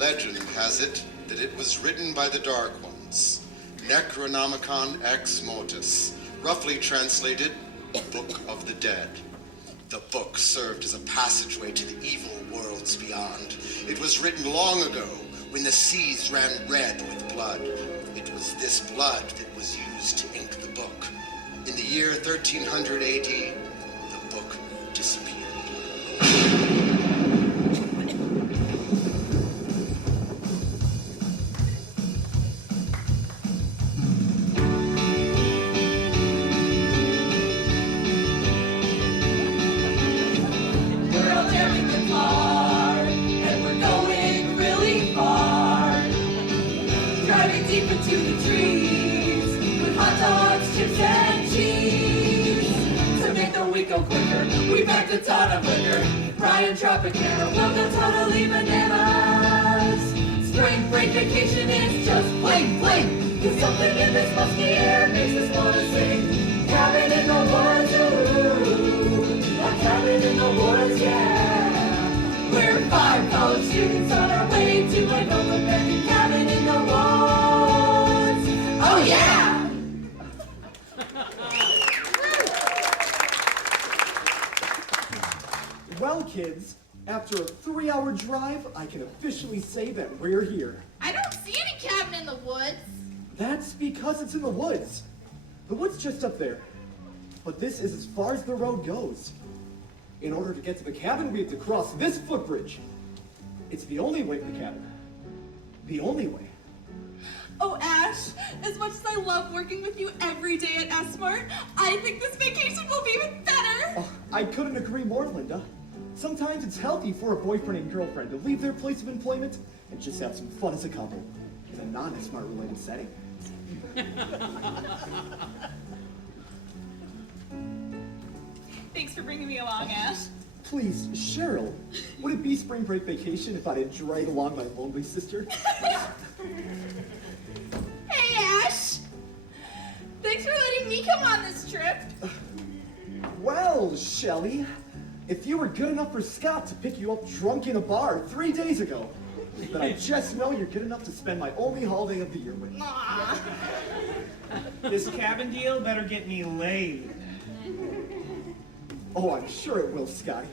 Legend has it that it was written by the Dark Ones, Necronomicon Ex Mortis, roughly translated, Book of the Dead. The book served as a passageway to the evil worlds beyond. It was written long ago, when the seas ran red with blood. It was this blood that was used to ink the book. In the year 1300 AD, the book disappeared. A ton of liquor, Ryan Tropicana, welcome totally bananas. Spring break vacation is just bling bling. Cause something in this musky air makes us wanna sing. Cabin in the woods, ooh, a cabin in the woods, yeah. We're 5 college students on our way to an open abandoned cabin in the woods. Oh yeah! Well, kids, after a 3-hour drive, I can officially say that we're here. I don't see any cabin in the woods. That's because it's in the woods. The wood's just up there. But this is as far as the road goes. In order to get to the cabin, we have to cross this footbridge. It's the only way to the cabin. The only way. Oh, Ash, as much as I love working with you every day at S-Mart, I think this vacation will be even better. Oh, I couldn't agree more, Linda. Sometimes it's healthy for a boyfriend and girlfriend to leave their place of employment and just have some fun as a couple in a non-S-Mart related setting. Thanks for bringing me along, Ash. Please, Cheryl, would it be spring break vacation if I didn't drag along my lonely sister? Hey, Ash. Thanks for letting me come on this trip. Well, Shelley, if you were good enough for Scott to pick you up drunk in a bar 3 days ago, then I just know you're good enough to spend my only holiday of the year with. Aw. This cabin deal better get me laid. Oh, I'm sure it will, Scotty.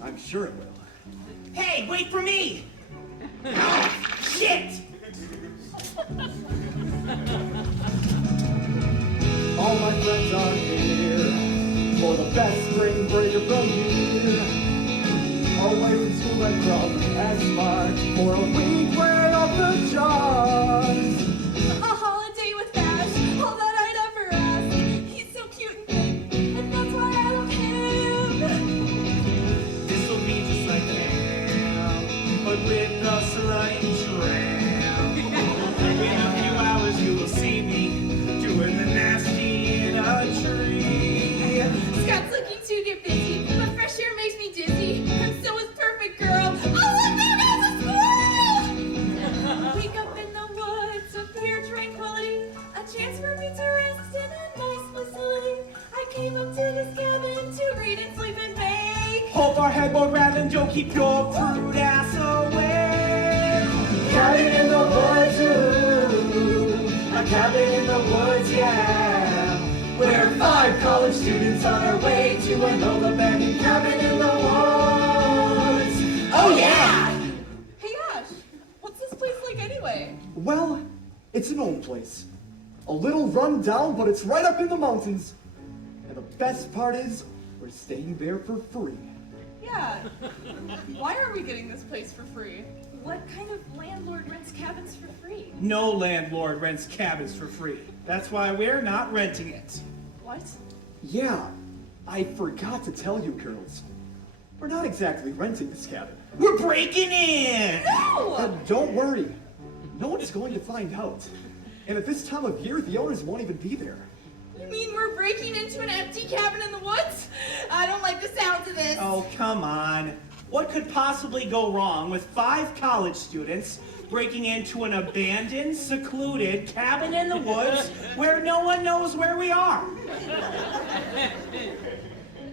I'm sure it will. Hey, wait for me! Oh, shit! All my friends are here for the best spring break of the year. Away from school and from S-Mart for a week way off the charts. A holiday with Ash, all that I'd ever ask. He's so cute and big, and that's why I love him. This'll be just like that, but with a slight tram. In a few hours you will see me doing the nasty in a tree. Scott's looking to get busy, but fresh air makes me dizzy. I'm so his perfect girl. Oh, look, there goes a squirrel! Wake up in the woods of pure tranquility, a chance for me to rest in a nice facility. I came up to this cabin to read and sleep and bake. Hope our headboard rather than don't keep your prude ass away. Cabin in the woods, ooh, a cabin in the woods, yeah. We're 5 college students on our way to an old abandoned cabin in the woods. Oh yeah! Hey Ash, what's this place like anyway? Well, it's an old place. A little run down, but it's right up in the mountains. And the best part is, we're staying there for free. Yeah. Why are we getting this place for free? What kind of landlord rents cabins for free? No landlord rents cabins for free. That's why we're not renting it. What? Yeah, I forgot to tell you girls. We're not exactly renting this cabin. We're breaking in! No! Don't worry. No one's going to find out. And at this time of year, the owners won't even be there. You mean we're breaking into an empty cabin in the woods? I don't like the sound of this. Oh, come on. What could possibly go wrong with 5 college students breaking into an abandoned, secluded cabin in the woods where no one knows where we are?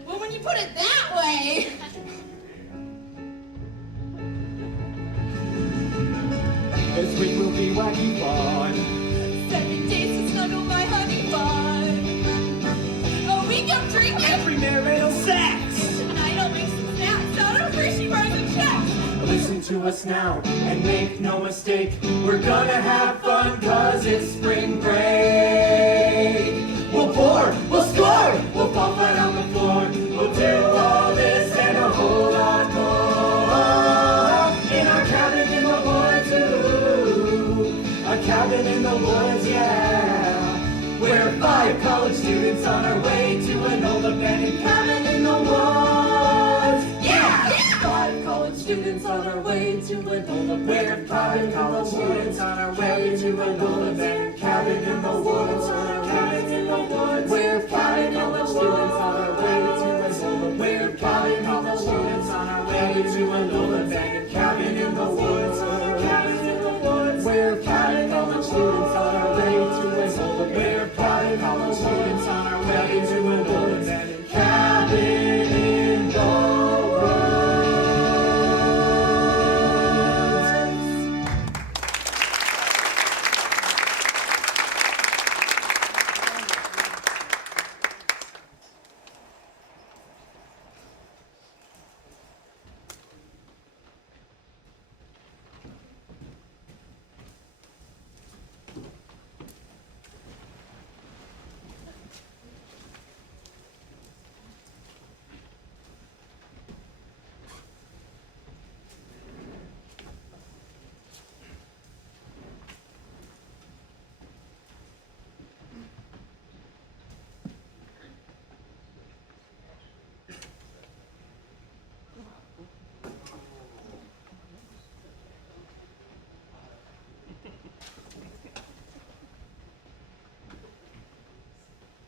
Well, when you put it that way. wacky fun. 7 days to snuggle my honey bun. A week of drinking. And premarital sex. Tonight I'll make some snacks out of Hershey bars and checks. Listen to us now and make no mistake. We're gonna have fun cause it's spring break. We'll pour, we'll score, we'll fall flat on the floor. We'll do all this and a whole lot more. In our cabin in the woods, ooh. A cabin in the woods, yeah. We're 5 college students on our way to an old abandoned cabin in the woods. Yeah! 5 college students on our way to an old abandoned cabin in the woods. On our way to an old abandoned cabin in the woods. Cabin in the woods. We're 5 college students on our way to an old abandoned cabin in the woods. On our way to an old abandoned cabin in the woods. Cabin in the woods. We're 5 college students on our way to an old abandoned college students on our way to an old abandoned cabin in the woods.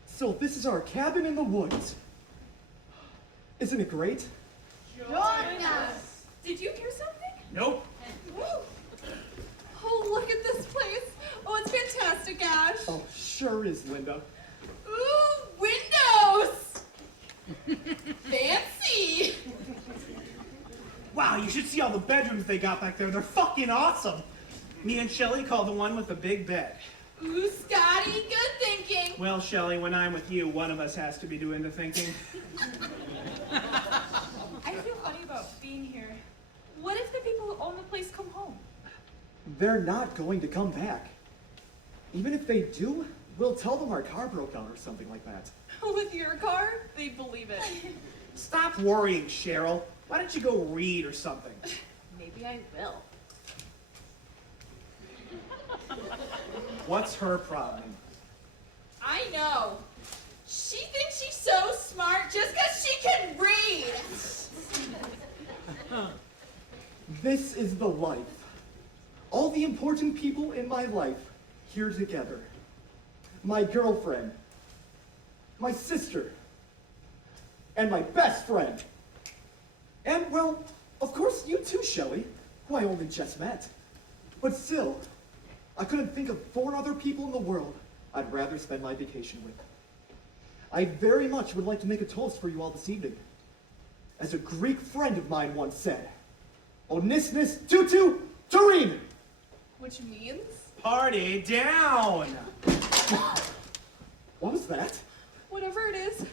So this is our cabin in the woods. Isn't it great? Did you hear something? Nope. Woo. Oh, look at this place. Oh, it's fantastic, Ash. Oh, sure is, Linda. Ooh, windows. Fancy. Wow, you should see all the bedrooms they got back there. They're fucking awesome. Me and Shelly call the one with the big bed. Ooh, Scotty, good thinking. Well, Shelly, when I'm with you, one of us has to be doing the thinking. I feel funny about being here. What if the people who own the place come home? They're not going to come back. Even if they do, we'll tell them our car broke down or something like that. With your car, they'd believe it. Stop worrying, Cheryl. Why don't you go read or something? Maybe I will. What's her problem? I know. She thinks she's so smart just because she can read. This is the life. All the important people in my life here together. My girlfriend, my sister, and my best friend. And, well, of course, you too, Shelley, who I only just met. But still, I couldn't think of 4 other people in the world I'd rather spend my vacation with. I very much would like to make a toast for you all this evening. As a Greek friend of mine once said, Onisnis tutu turine! Which means? Party down! What was that? Whatever it is,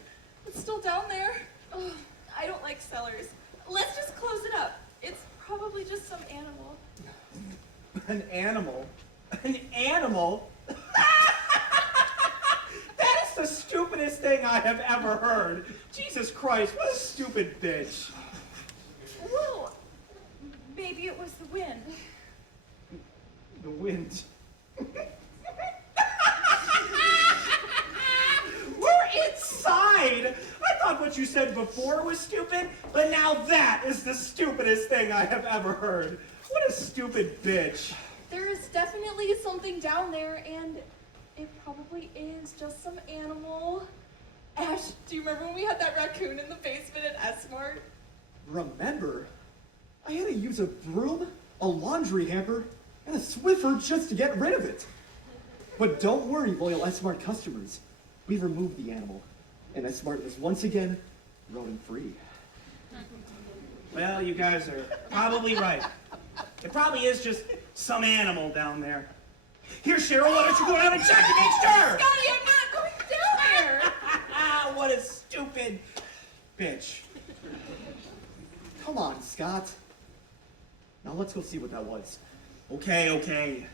it's still down there. Ugh, I don't like cellars. Let's just close it up. It's probably just some animal. An animal? An animal? That is the stupidest thing I have ever heard. Jesus Christ, what a stupid bitch. Well, maybe it was the wind. The wind. We're inside! I thought what you said before was stupid, but now that is the stupidest thing I have ever heard. What a stupid bitch. There is definitely something down there, and it probably is just some animal. Ash, do you remember when we had that raccoon in the basement at S-Mart? Remember? I had to use a broom, a laundry hamper, and a Swiffer just to get rid of it. But don't worry, loyal S-Mart customers. We removed the animal, and S-Mart is once again rodent-free. Well, you guys are probably right. It probably is just some animal down there. Here, Cheryl, why don't you go down and check to make sure? Scotty, I'm not going down there. What a stupid bitch. Come on, Scott. Now let's go see what that was. Okay, okay.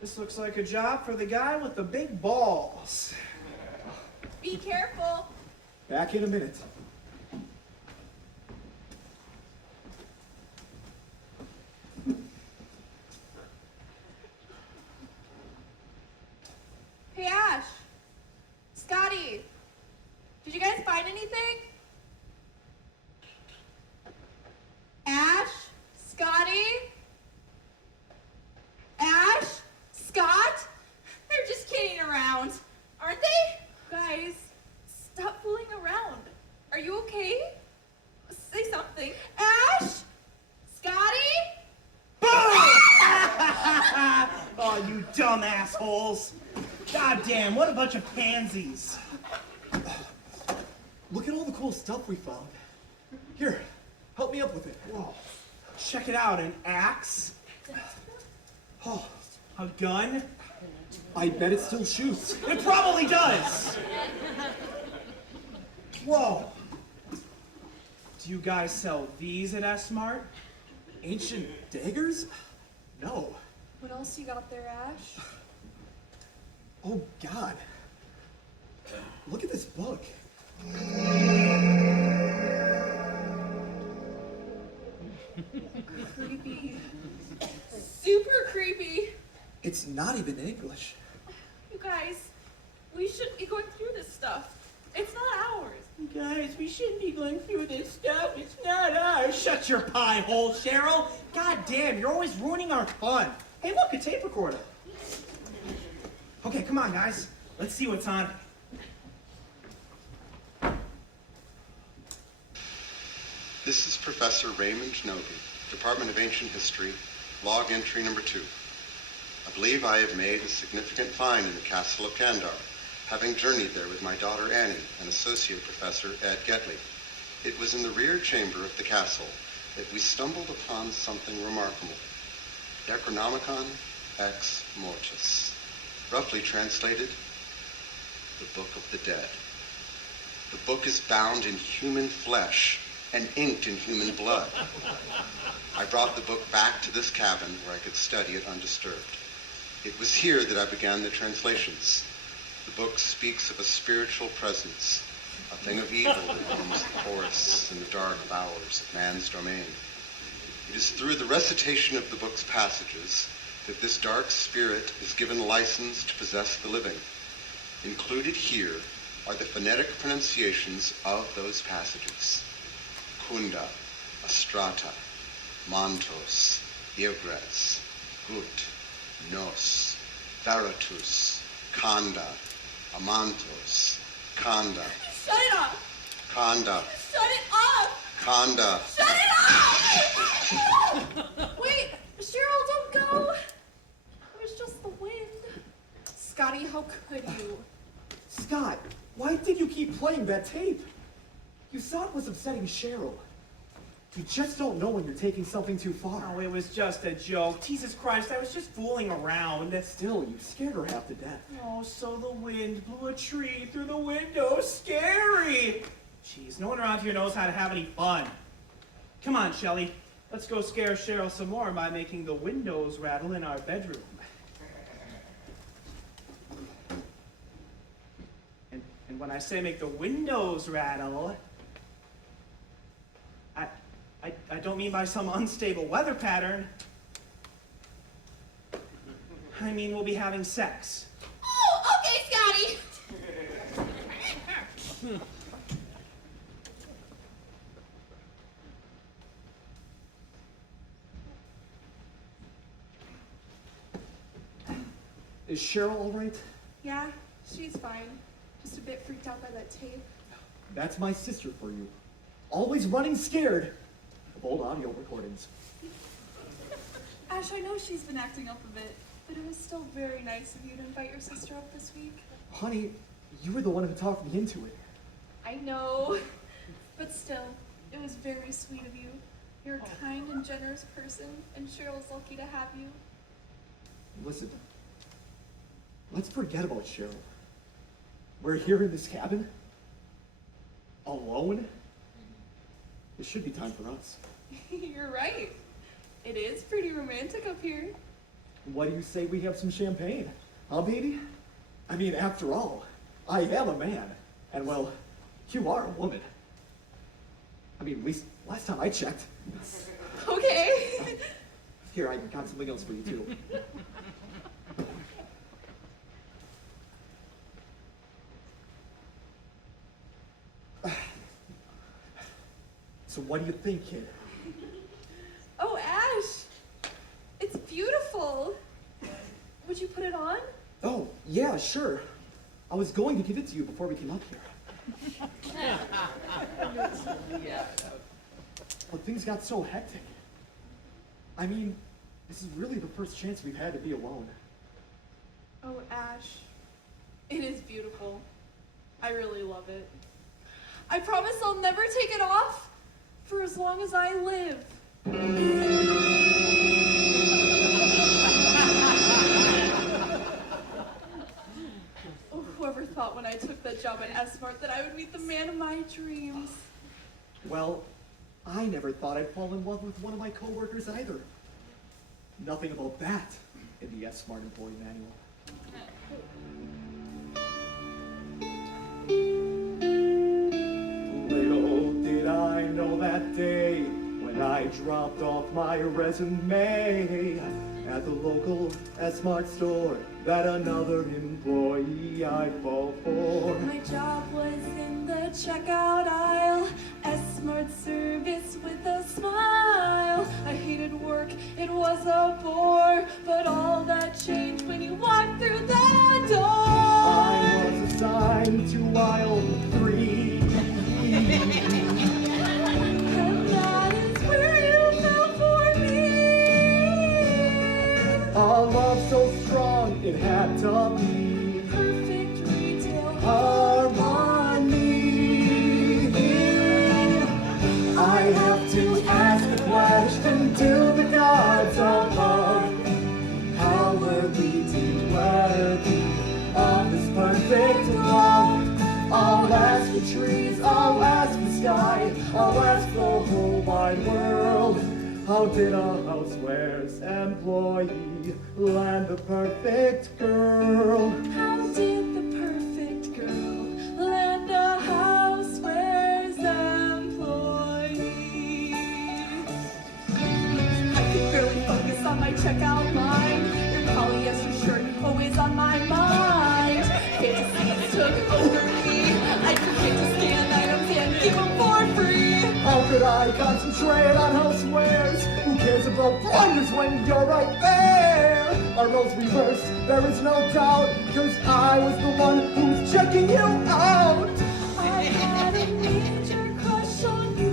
This looks like a job for the guy with the big balls. Be careful. Back in a minute. Hey, Ash. Scotty. Did you guys find anything? Ash? Scotty? Ash? Scott? They're just kidding around, aren't they? Guys, stop fooling around. Are you okay? Say something. Ash? Scotty? Oh, you dumb assholes. God damn, what a bunch of pansies. Look at all the cool stuff we found. Here, help me up with it. Whoa. Check it out, an axe. Oh, A gun. I bet it still shoots. It probably does. Whoa. Do you guys sell these at S-Mart? Ancient daggers? No. What else you got there, Ash? Oh, God. Look at this book. Creepy. Super creepy. It's not even in English. You guys, we shouldn't be going through this stuff. It's not ours. Guys, we shouldn't be going through this stuff. It's not ours. Shut your pie hole, Cheryl. God damn, you're always ruining our fun. Hey, look, a tape recorder. Okay, come on, guys. Let's see what's on it. This is Professor Raymond Noby, Department of Ancient History, log entry number 2. I believe I have made a significant find in the castle of Kandar, having journeyed there with my daughter Annie and associate professor Ed Getley. It was in the rear chamber of the castle that we stumbled upon something remarkable. Necronomicon ex mortis, roughly translated, the Book of the Dead. The book is bound in human flesh and inked in human blood. I brought the book back to this cabin where I could study it undisturbed. It was here that I began the translations. The book speaks of a spiritual presence, a thing of evil that roams the forests in the dark hours of man's domain. It is through the recitation of the book's passages that this dark spirit is given license to possess the living. Included here are the phonetic pronunciations of those passages. Kunda, Astrata, Mantos, Irgres, Gut, Nos, Varatus, Kanda, Amantos, Kanda, Shut it off! Kanda, Shut it off! Kanda. Shut it off! Wait, Cheryl, don't go! It was just the wind. Scotty, how could you? Scott, why did you keep playing that tape? You saw it was upsetting Cheryl. You just don't know when you're taking something too far. Oh, it was just a joke. Jesus Christ, I was just fooling around. Still, you scared her half to death. Oh, so the wind blew a tree through the window. Scary! Jeez, no one around here knows how to have any fun. Come on, Shelley. Let's go scare Cheryl some more by making the windows rattle in our bedroom. And when I say make the windows rattle, I don't mean by some unstable weather pattern. I mean we'll be having sex. Oh, okay, Scotty! Is Cheryl all right? Yeah, she's fine. Just a bit freaked out by that tape. That's my sister for you. Always running scared of old audio recordings. Ash, I know she's been acting up a bit, but it was still very nice of you to invite your sister up this week. Honey, you were the one who talked me into it. I know, but still, it was very sweet of you. You're a kind and generous person, and Cheryl's lucky to have you. Listen, let's forget about Cheryl. We're here in this cabin, alone. It should be time for us. You're right. It is pretty romantic up here. What do you say we have some champagne? Huh, baby? I mean, after all, I am a man. And well, you are a woman. I mean, at least last time I checked. Okay. Here, I got something else for you, too. So what do you think, kid? Oh, Ash. It's beautiful. Would you put it on? Oh, yeah, sure. I was going to give it to you before we came up here. But things got so hectic. I mean, this is really the first chance we've had to be alone. Oh, Ash. It is beautiful. I really love it. I promise I'll never take it off for as long as I live. Oh, whoever thought when I took that job at S-Mart that I would meet the man of my dreams. Well, I never thought I'd fall in love with one of my coworkers either. Nothing about that in the S-Mart employee manual. Little did I know that day when I dropped off my resume at the local S-Mart store that another employee I'd fall for. My job was in the checkout aisle, S-Mart service with a smile. I hated work, it was a bore, but all that changed when you walked through the door. I was assigned to aisle 3. And that is where you fell for me. A love so strong it had to be Perfect retail harmony. I have to ask the question to the gods above. How were we deemed worthy of this perfect love? I'll ask the trees, I'll ask the sky, I'll ask the whole wide world. How did a housewares employee land the perfect girl? How did the perfect girl land a housewares employee? I could barely focus on my checkout line. Your polyester shirt always on my mind. Fantasies took over me. I forget to scan items and keep them for free. How could I concentrate on housewares? Who cares about blunders when you're right there? Our roles reversed, there is no doubt, cause I was the one who's checking you out. I had a major crush on you.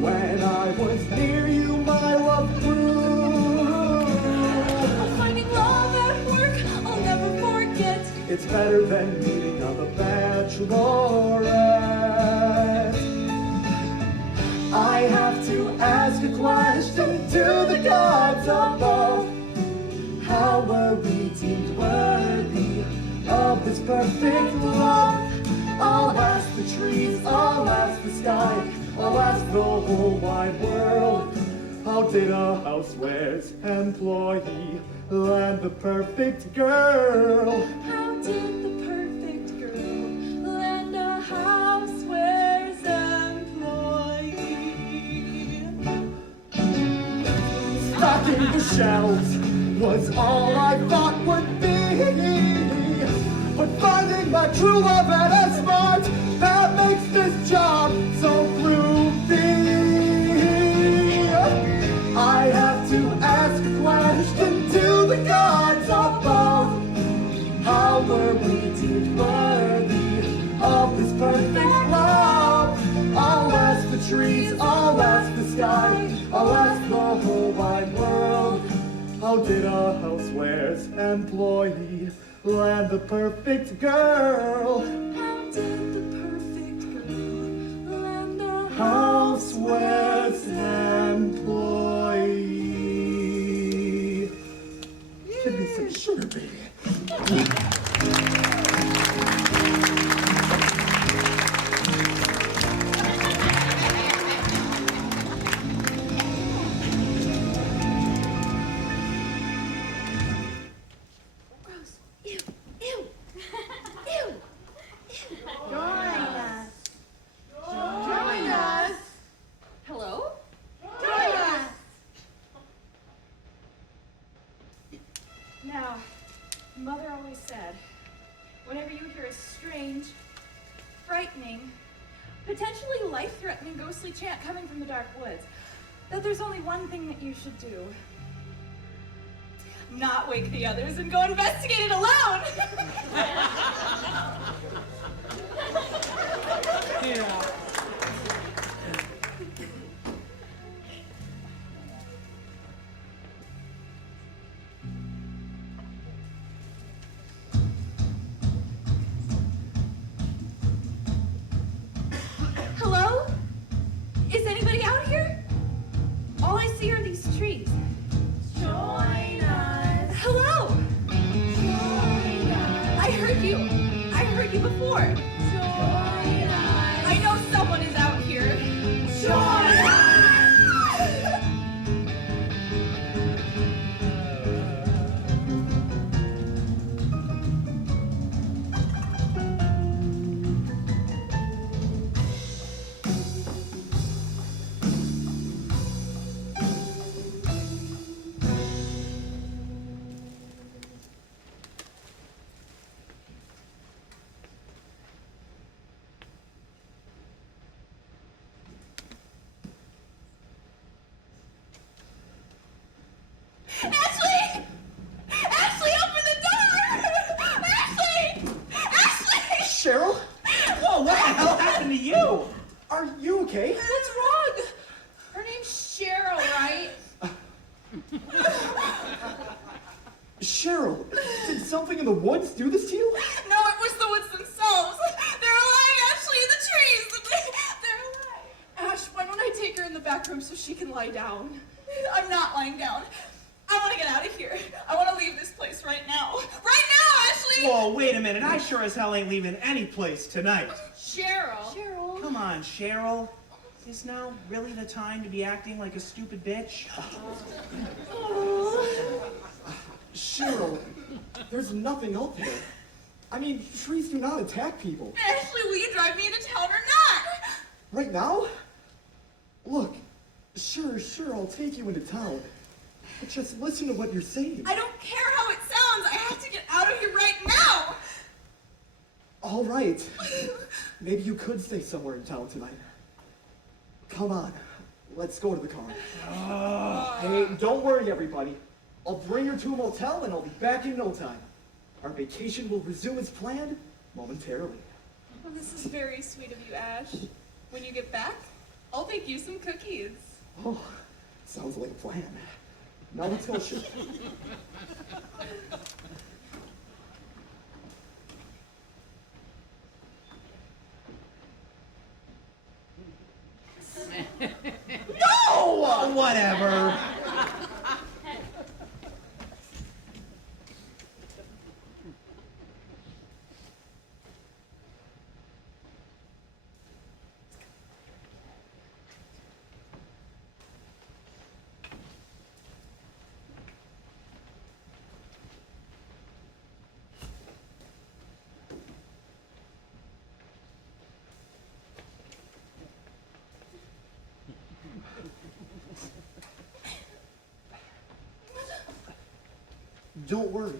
When I was near you, my love grew. Finding love at work, I'll never forget. It's better than meeting on the Bachelorette. I have to ask a question to the gods above. How were we deemed worthy of this perfect love? I'll ask the trees, I'll ask the sky, I'll ask the whole wide world. How did a housewares employee land the perfect girl? How did the perfect girl land a housewares employee? Stocking the shelves was all I thought would be. But finding my true love at S-Mart, that makes this job so groovy. I have to ask a question to the gods above. How were we deemed worthy of this perfect love? I'll ask the trees, I'll ask the sky, I'll ask the whole wide world. How did a housewares employee land the perfect girl? How did the perfect girl land a Housewares employee. Yay! frightening, potentially life-threatening ghostly chant coming from the dark woods, that there's only one thing that you should do. Not wake the others and go investigate it alone! Yeah. Hello? Is anybody out here? All I see are these trees. Join us. Hello? Join us. I heard you. I heard you before. Join us. I know someone is out here. Join us. Ashley! Ashley, open the door! Ashley! Ashley! Cheryl, Whoa, what the hell happened to you? are you okay? What's wrong? Her name's Cheryl, right? Cheryl, did something in the woods do this to you? No, it was the woods themselves. They're alive, Ashley, in the trees. They're alive. Ash, why don't I take her in the back room so she can lie down? I'm not lying down. I want to get out of here. I want to leave this place right now. Right now, Ashley! Whoa, wait a minute. I sure as hell ain't leaving any place tonight. Cheryl. Cheryl. Come on, Cheryl. Is now really the time to be acting like a stupid bitch? Cheryl, there's nothing out there. I mean, trees do not attack people. Ashley, will you drive me into town or not? Right now? Look, sure, I'll take you into town. But just listen to what you're saying. I don't care how it sounds. I have to get out of here right now. All right. Maybe you could stay somewhere in town tonight. Come on, let's go to the car. Hey, don't worry, everybody. I'll bring her to a motel and I'll be back in no time. Our vacation will resume as planned momentarily. Well, this is very sweet of you, Ash. When you get back, I'll bake you some cookies. Oh, sounds like a plan. Now let's go, Cheryl. No! Whatever. Don't worry.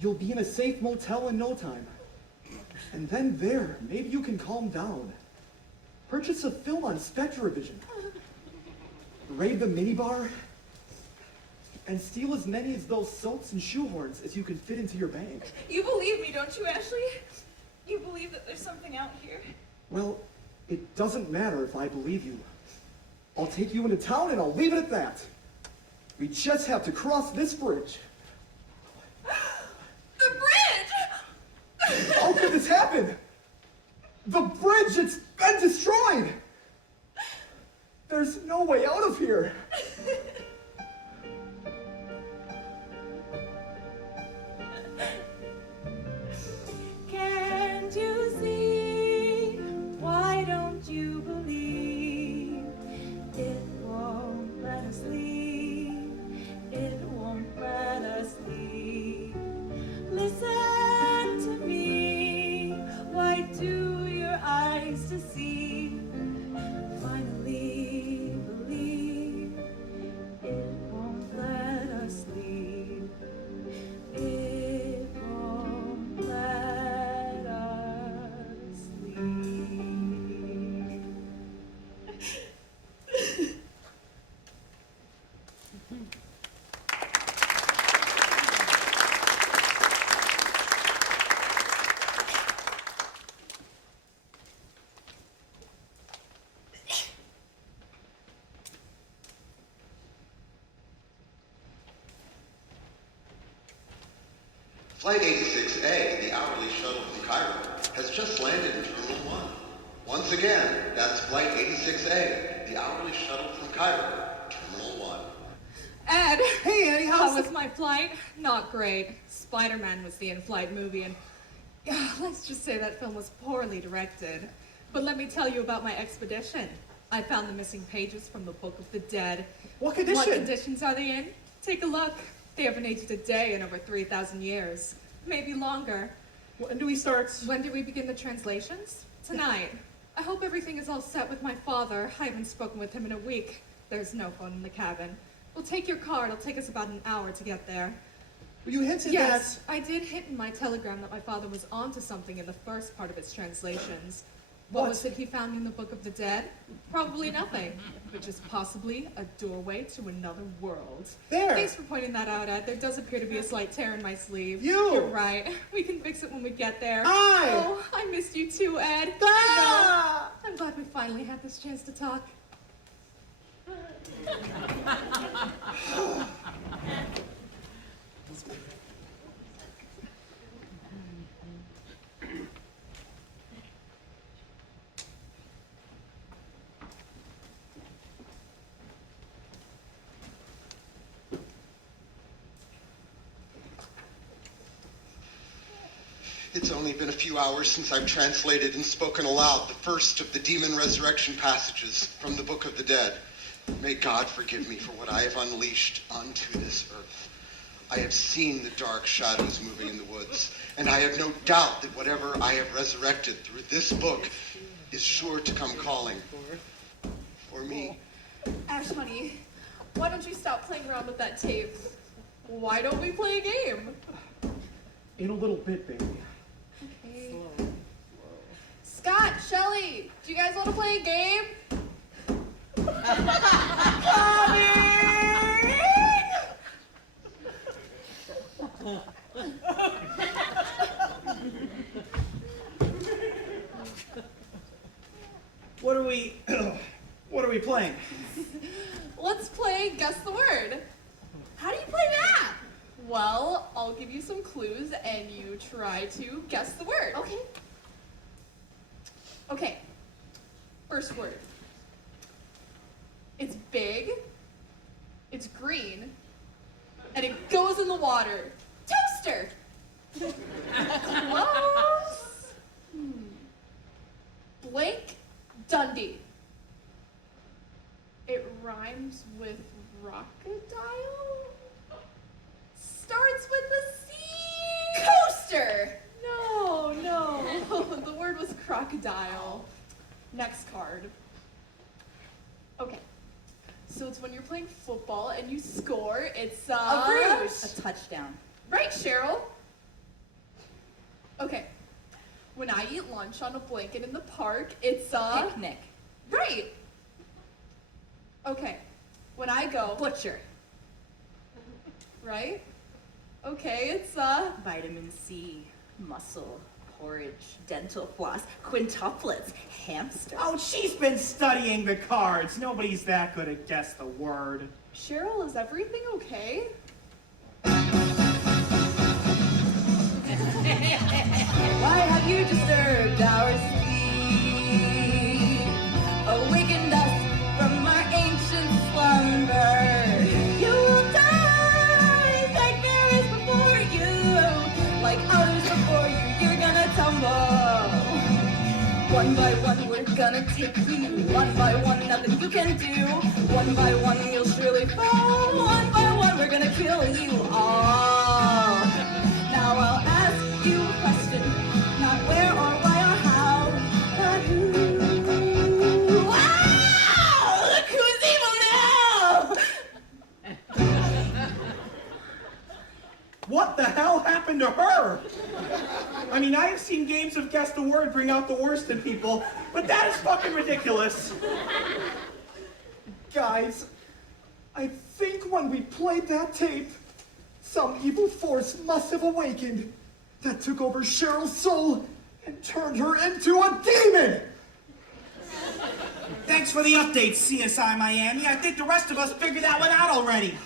You'll be in a safe motel in no time. And then there, maybe you can calm down. Purchase a film on Spectrovision. Raid the minibar. And steal as many of those soaps and shoehorns as you can fit into your bag. You believe me, don't you, Ashley? You believe that there's something out here? Well, it doesn't matter if I believe you. I'll take you into town and I'll leave it at that. We just have to cross this bridge. The bridge! How could this happen? The bridge, it's been destroyed! There's no way out of here. Can't you see? Why don't you believe? It won't let us leave. It won't let us leave. Listen to me. Why do your eyes deceive? Finally believe Flight 86A, the hourly shuttle from Cairo, has just landed in Terminal 1. Once again, that's Flight 86A, the hourly shuttle from Cairo, Terminal 1. Ed! Hey, Annie, How was my flight? Not great. Spider-Man was the in-flight movie, and let's just say that film was poorly directed. But let me tell you about my expedition. I found the missing pages from the Book of the Dead. What condition? What conditions are they in? Take a look. They haven't aged a day in over 3,000 years. Maybe longer. When do we start? When do we begin the translations? Tonight. I hope everything is all set with my father. I haven't spoken with him in a week. There's no phone in the cabin. We'll take your car. It'll take us about an hour to get there. You hinted Yes, I did hint in my telegram that my father was onto something in the first part of its translations. What was it he found in the Book of the Dead? Probably nothing, but just possibly a doorway to another world. There! Thanks for pointing that out, Ed. There does appear to be a slight tear in my sleeve. You! You're right. We can fix it when we get there. I! Oh, I missed you too, Ed. Ah! No, I'm glad we finally had this chance to talk. It's only been a few hours since I've translated and spoken aloud the first of the demon resurrection passages from the Book of the Dead. May God forgive me for what I have unleashed onto this earth. I have seen the dark shadows moving in the woods, and I have no doubt that whatever I have resurrected through this book is sure to come calling for me. Ash, honey, why don't you stop playing around with that tape? Why don't we play a game? In a little bit, baby. Okay. Scott, Shelly, do you guys want to play a game? What are we playing? Let's play Guess the Word. How do you play that? Well, I'll give you some clues and you try to guess the word. Okay. Okay. First word. It's big, it's green, and it goes in the water. Toaster! Close. Blake Dundee. It rhymes with crocodile? Starts with a C. Coaster! No. The word was crocodile. Next card. Okay. So it's when you're playing football and you score, it's A bruise. A touchdown. Right, Cheryl. Okay. When I eat lunch on a blanket in the park, it's a Picnic. Right. Okay. When I go Butcher. Right? Okay, it's a Vitamin C. Muscle. Porridge. Dental floss. Quintuplets. Hamster. Oh, she's been studying the cards. Nobody's that good at guess the word. Cheryl, is everything okay? Why have you disturbed our sleep? Awakened us from our ancient slumber. You will die like Mary's before you. Like others before you, you're gonna tumble. One by one, we're gonna take you. One by one, nothing you can do. One by one, you'll surely fall. One by one, we're gonna kill you all. Now I'll ask you a question. Not where or why or how, but who. Wow! Look who's evil now! What the hell happened to her? I mean, I have seen games of guess the word bring out the worst in people, but that is fucking ridiculous. Guys, I think when we played that tape, some evil force must have awakened that took over Cheryl's soul and turned her into a demon! Thanks for the update, CSI Miami. I think the rest of us figured that one out already.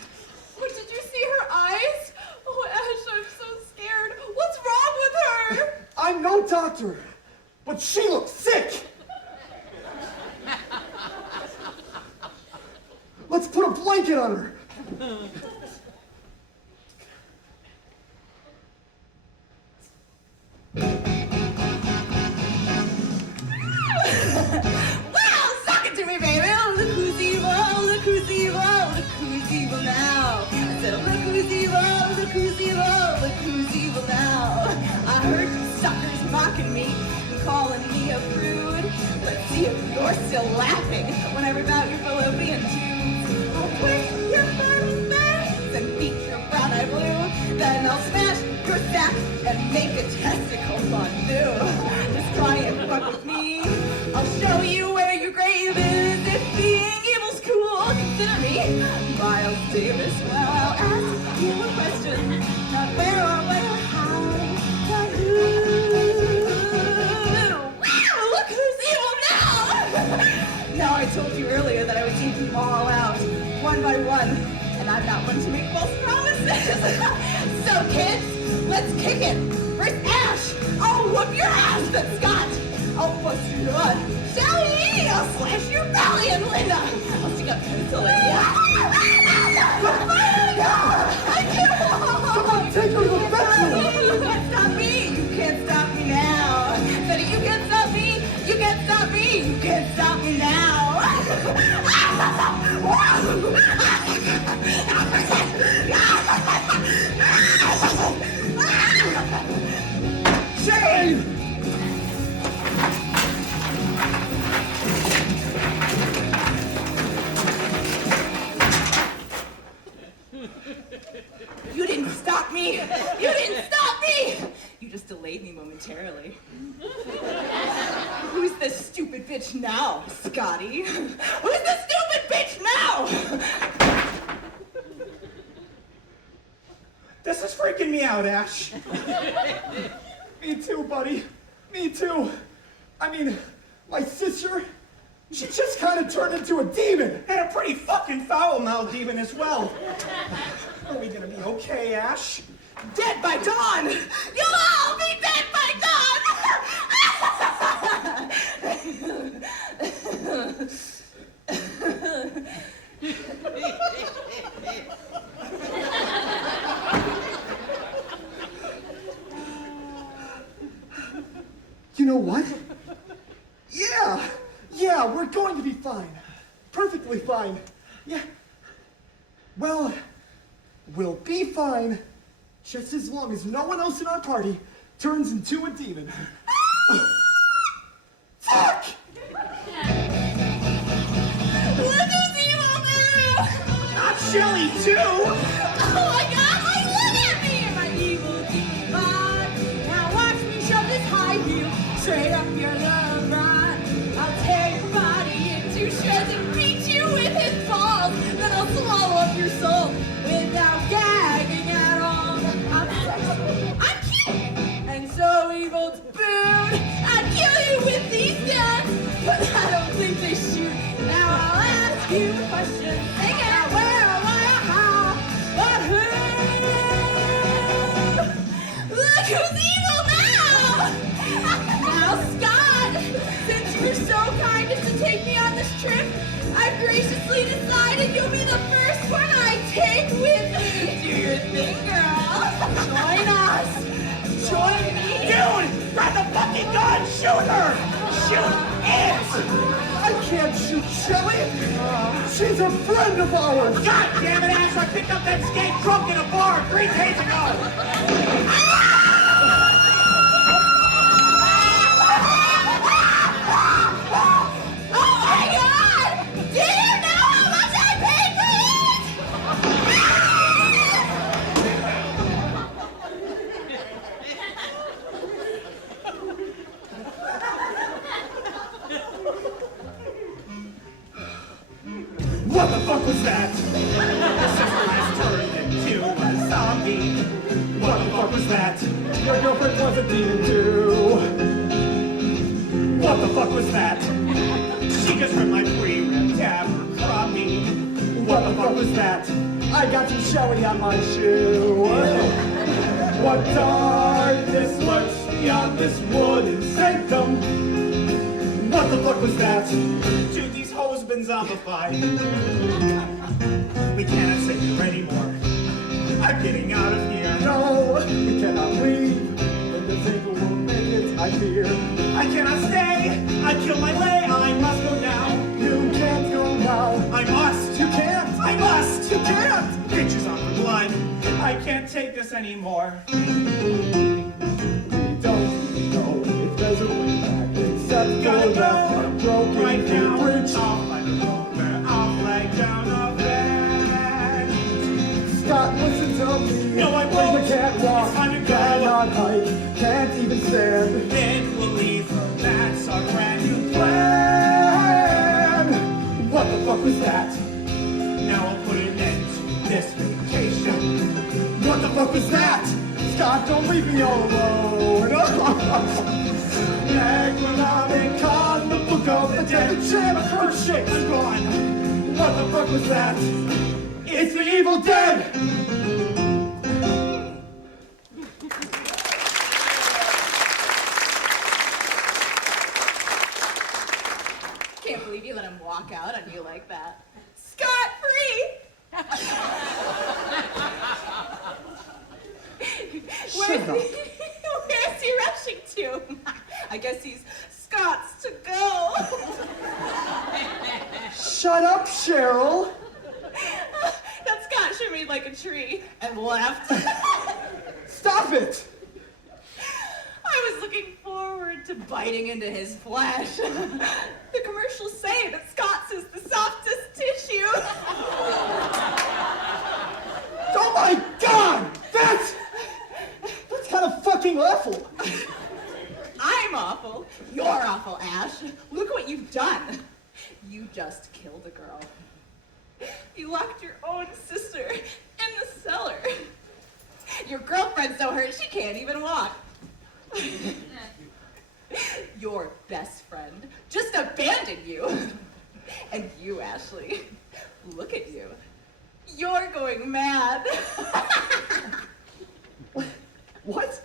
What, did you see her eyes? Oh, Ash, I'm so scared. I'm no doctor, but she looks sick. Let's put a blanket on her. Well, suck it to me, baby. Look who's evil, look who's evil, look who's evil now. I said, look who's evil, look who's evil, look who's evil now. I heard you suckers mocking me and calling me a prude. Let's see if you're still laughing when I rip out your fallopian tubes. I'll twist your fun fangs and beat your brown eye blue. Then I'll smash your sack and make a testicle fondue. Just try and fuck with me. I'll show you where your grave is. If being evil's cool, consider me Miles Davis. Well, I'll ask you a question. Not where or when or how, but who? Wow, look who's evil now! Now, I told you earlier that I would take you all out, one by one, and I'm not one to make false promises. So, kids, let's kick it. First, Ash, I'll whoop your ass. Then Scott, I'll bust your nut. Shelly, I'll slash your belly. And Linda, I'll stick a pencil in you. I can't. Take her to the bedroom. You can't stop me. You can't stop me now. Said you can't stop me. You can't stop me. You can't stop me now. Shane! You didn't stop me! You didn't stop me! You just delayed me momentarily. Who's this stupid bitch now, Scotty? Who's the stupid bitch now? This is freaking me out, Ash. Me too, buddy. Me too. I mean, my sister, she just kind of turned into a demon. And a pretty fucking foul-mouthed demon as well. Are we gonna be okay, Ash? Dead by dawn! You'll all be dead by You know what? Yeah, we're going to be fine. Perfectly fine. Yeah. Well, we'll be fine just as long as no one else in our party turns into a demon. Fuck! Look who's evil now! Not Shelly, too! Oh my god, like look at me and my evil demon bod. Now watch me shove this high heel straight up your love rod. I'll tear your body into shreds and beat you with his balls. Then I'll swallow up your soul without gagging at all. I'm sexy, I'm cute, and so evil to boot. I'd kill you with these guns, but I don't think they shoot. Now I'll ask you a question. Think out where or why or how, but who? Look who's evil now! Now, Scott, since you're so kind as to take me on this trip, I've graciously decided you'll be the first one I take with me. Do your thing, girl. Join us. Join me. Dude! Grab the fucking gun! Shoot her! Shoot it! I can't shoot Shelly. She's a friend of ours. God damn it, Ash! I picked up that skate drunk in a bar 3 days ago! Oh my god! Do you know how much I paid for this? What the fuck was that? The sister has turned into a zombie. What the fuck was that? Your girlfriend was a demon too. What the fuck was that? She just heard my pre-ripped Abercrombie. What the fuck was that? I got some Shelly on my shoe. What darkness lurks beyond this wooden sanctum. What the fuck was that? Dude, these hoes been zombified. We cannot sit here anymore. I'm getting out of here. No, we cannot leave. And the table will make it, I fear. I cannot stay. I killed my way. I must go now. You can't go now. I must. You can't. I must. You can't. Bitches on the blood. I can't take this anymore. We don't know if there's a way back except Gotta for that go broken right now. bridge. I'll find a road where I'll flag down a bed. Scott, listen to me. No, I won't. You can't walk, It's time to go. cannot hike, can't even stand. Then we'll leave her. That's our brand new Plan! What the fuck was that? Now I'll put an end to this vacation. What the fuck was that? Scott, don't leave me all alone. Necronomicon, the book of the dead. The jam of her shit. I'm gone. What the fuck was that? It's the Evil Dead! Can't believe you let him walk out on you like that. Scot-free! Shut up. Where's he rushing to? I guess he's Scots to go. Shut up, Cheryl! That Scot sure made like a tree and left. Stop it! I was looking forward to biting into his flesh. The commercials say that Scott's is the softest tissue. Oh my god! That's kind of fucking awful! I'm awful. You're awful, Ash. Look what you've done. You just killed a girl. You locked your own sister in the cellar. Your girlfriend's so hurt she can't even walk. Your best friend just abandoned you. And you, Ashley, look at you. You're going mad. What?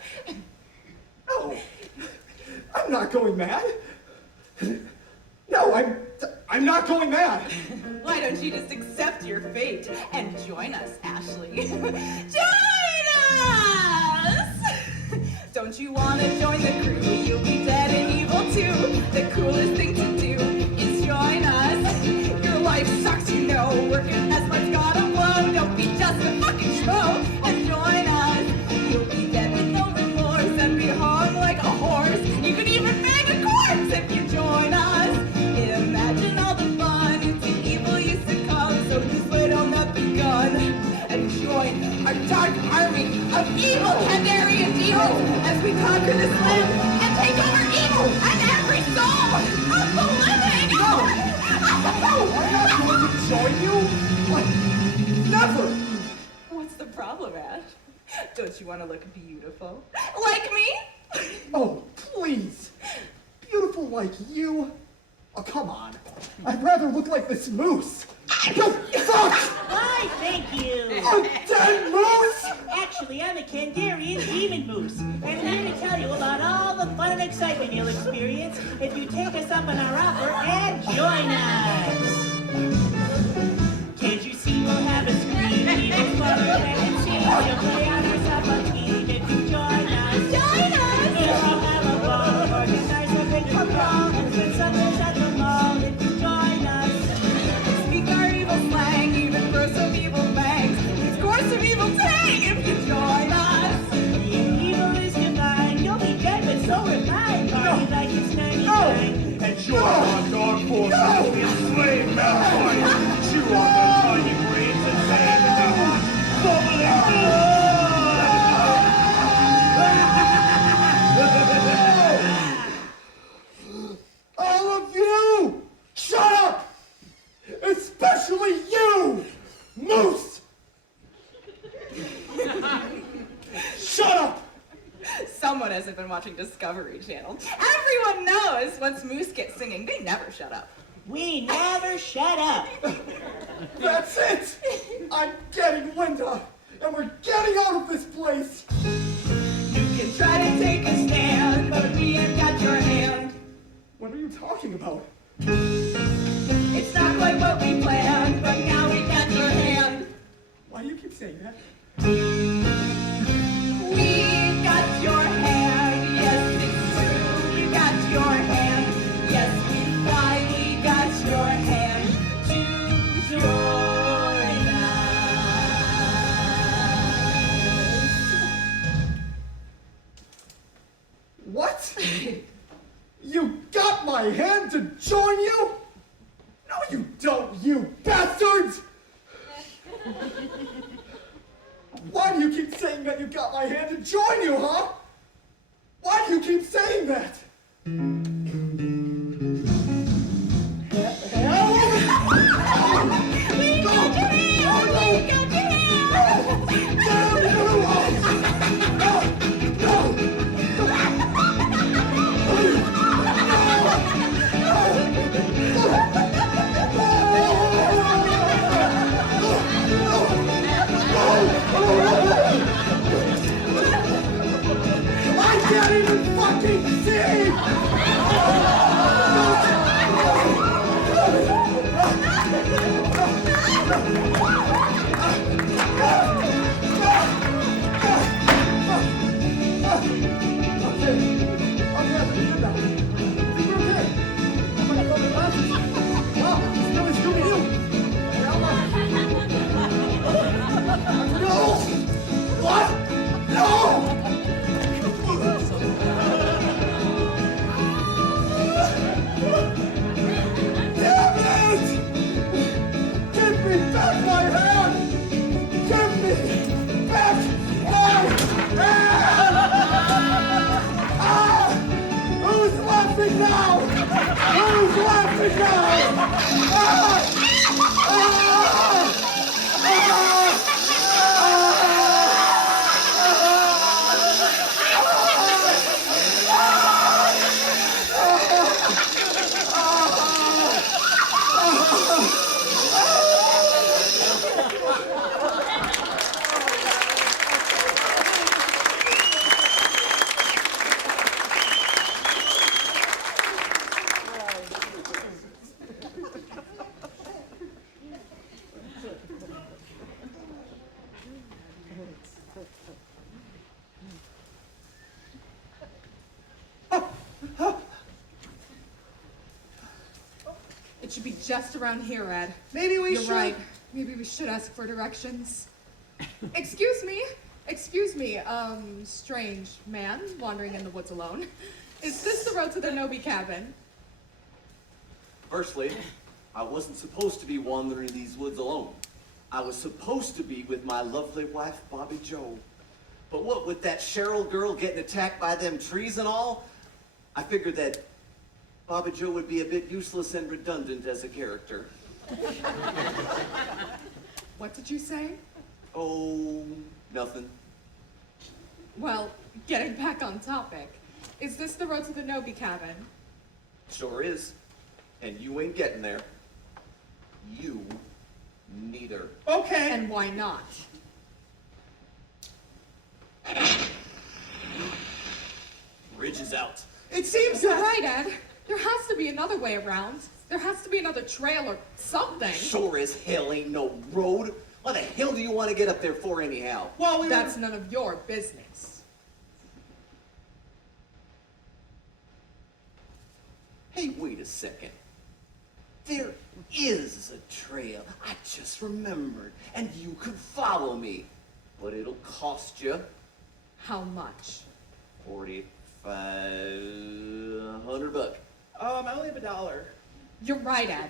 No, I'm not going mad. No, I'm not going mad. Why don't you just accept your fate and join us, Ashley? Join us! Don't you want to join the crew? You'll be dead and evil too. The coolest thing to do is join us. Your life sucks, you know. Working as much gotta blow. Don't be just a fucking schmo and join us. You'll be dead with no remorse and be hung like a horse. You could even bang a corpse if you join us. Imagine all the fun into evil you succumb. So just lay down that big gun and join our dark army of evil Kandarian demons as we conquer this land and take over evil and every soul of the living. No, I'm not going to join you. What? Never. What's the problem, Ash? Don't you want to look beautiful? Like me? Oh, please. Beautiful like you? Oh, come on. I'd rather look like this moose. The fuck! Why, thank you. A dead moose? Actually, I'm a Kandarian demon moose, and I'm here to tell you about all the fun and excitement you'll experience if you take us up on our offer and join us. Can't you see we'll have a scream, evil fun, and see you'll play on yourself a team if you join us. Join us! We'll all have a ball, organize a big brawl, and spend Sundays at the mall if you join us. Speak our evil slang, even grow some evil bangs. Score some evil tang if you join us. The evil is divine, you'll be dead but so refined. Party like it's 99. And join our dark forces in slave malfire. Chew on the tiny brains and bathe in the hot, bubbling blood. All of you! Shut up! Especially you! Moose! Shut up! Someone hasn't been watching Discovery Channel. Everyone knows once moose get singing, they never shut up. We never shut up. That's it! I'm getting Linda, and we're getting out of this place! You can try to take a stand, but we ain't got your hand. What are you talking about? It's not quite what we planned, but now we got your hand. Why do you keep saying that? We got your hand, yes, it's true. We got your hand, yes, we finally got your hand to join us. What? You got my hand to join you? No, you don't, you bastards! Why do you keep saying that you got my hand to join you, huh? Why do you keep saying that? I can't even fucking see! What? No! Damn it! Give me back my hand! Give me back my hand! Ah! Who's laughing now? Who's laughing now? Ah! Ah! Ah! It should be just around here, Ed. Maybe we You're should. right. Maybe we should ask for directions. Excuse me. Excuse me, strange man wandering in the woods alone. Is this the road to the Nobi cabin? Firstly, I wasn't supposed to be wandering these woods alone. I was supposed to be with my lovely wife, Bobby Joe. But what with that Cheryl girl getting attacked by them trees and all, I figured that Bobby Joe would be a bit useless and redundant as a character. What did you say? Oh, nothing. Well, getting back on topic. Is this the road to the Nobi cabin? Sure is. And you ain't getting there. You neither. Okay. And why not? Bridge is out. It seems You're that... right, Ed. There has to be another way around. There has to be another trail or something. Sure as hell ain't no road. What the hell do you want to get up there for anyhow? Well, we That's none of your business. Hey, wait a second. There is a trail. I just remembered. And you could follow me. But it'll cost you How much? $4,500. I only have $1. You're right, Ed.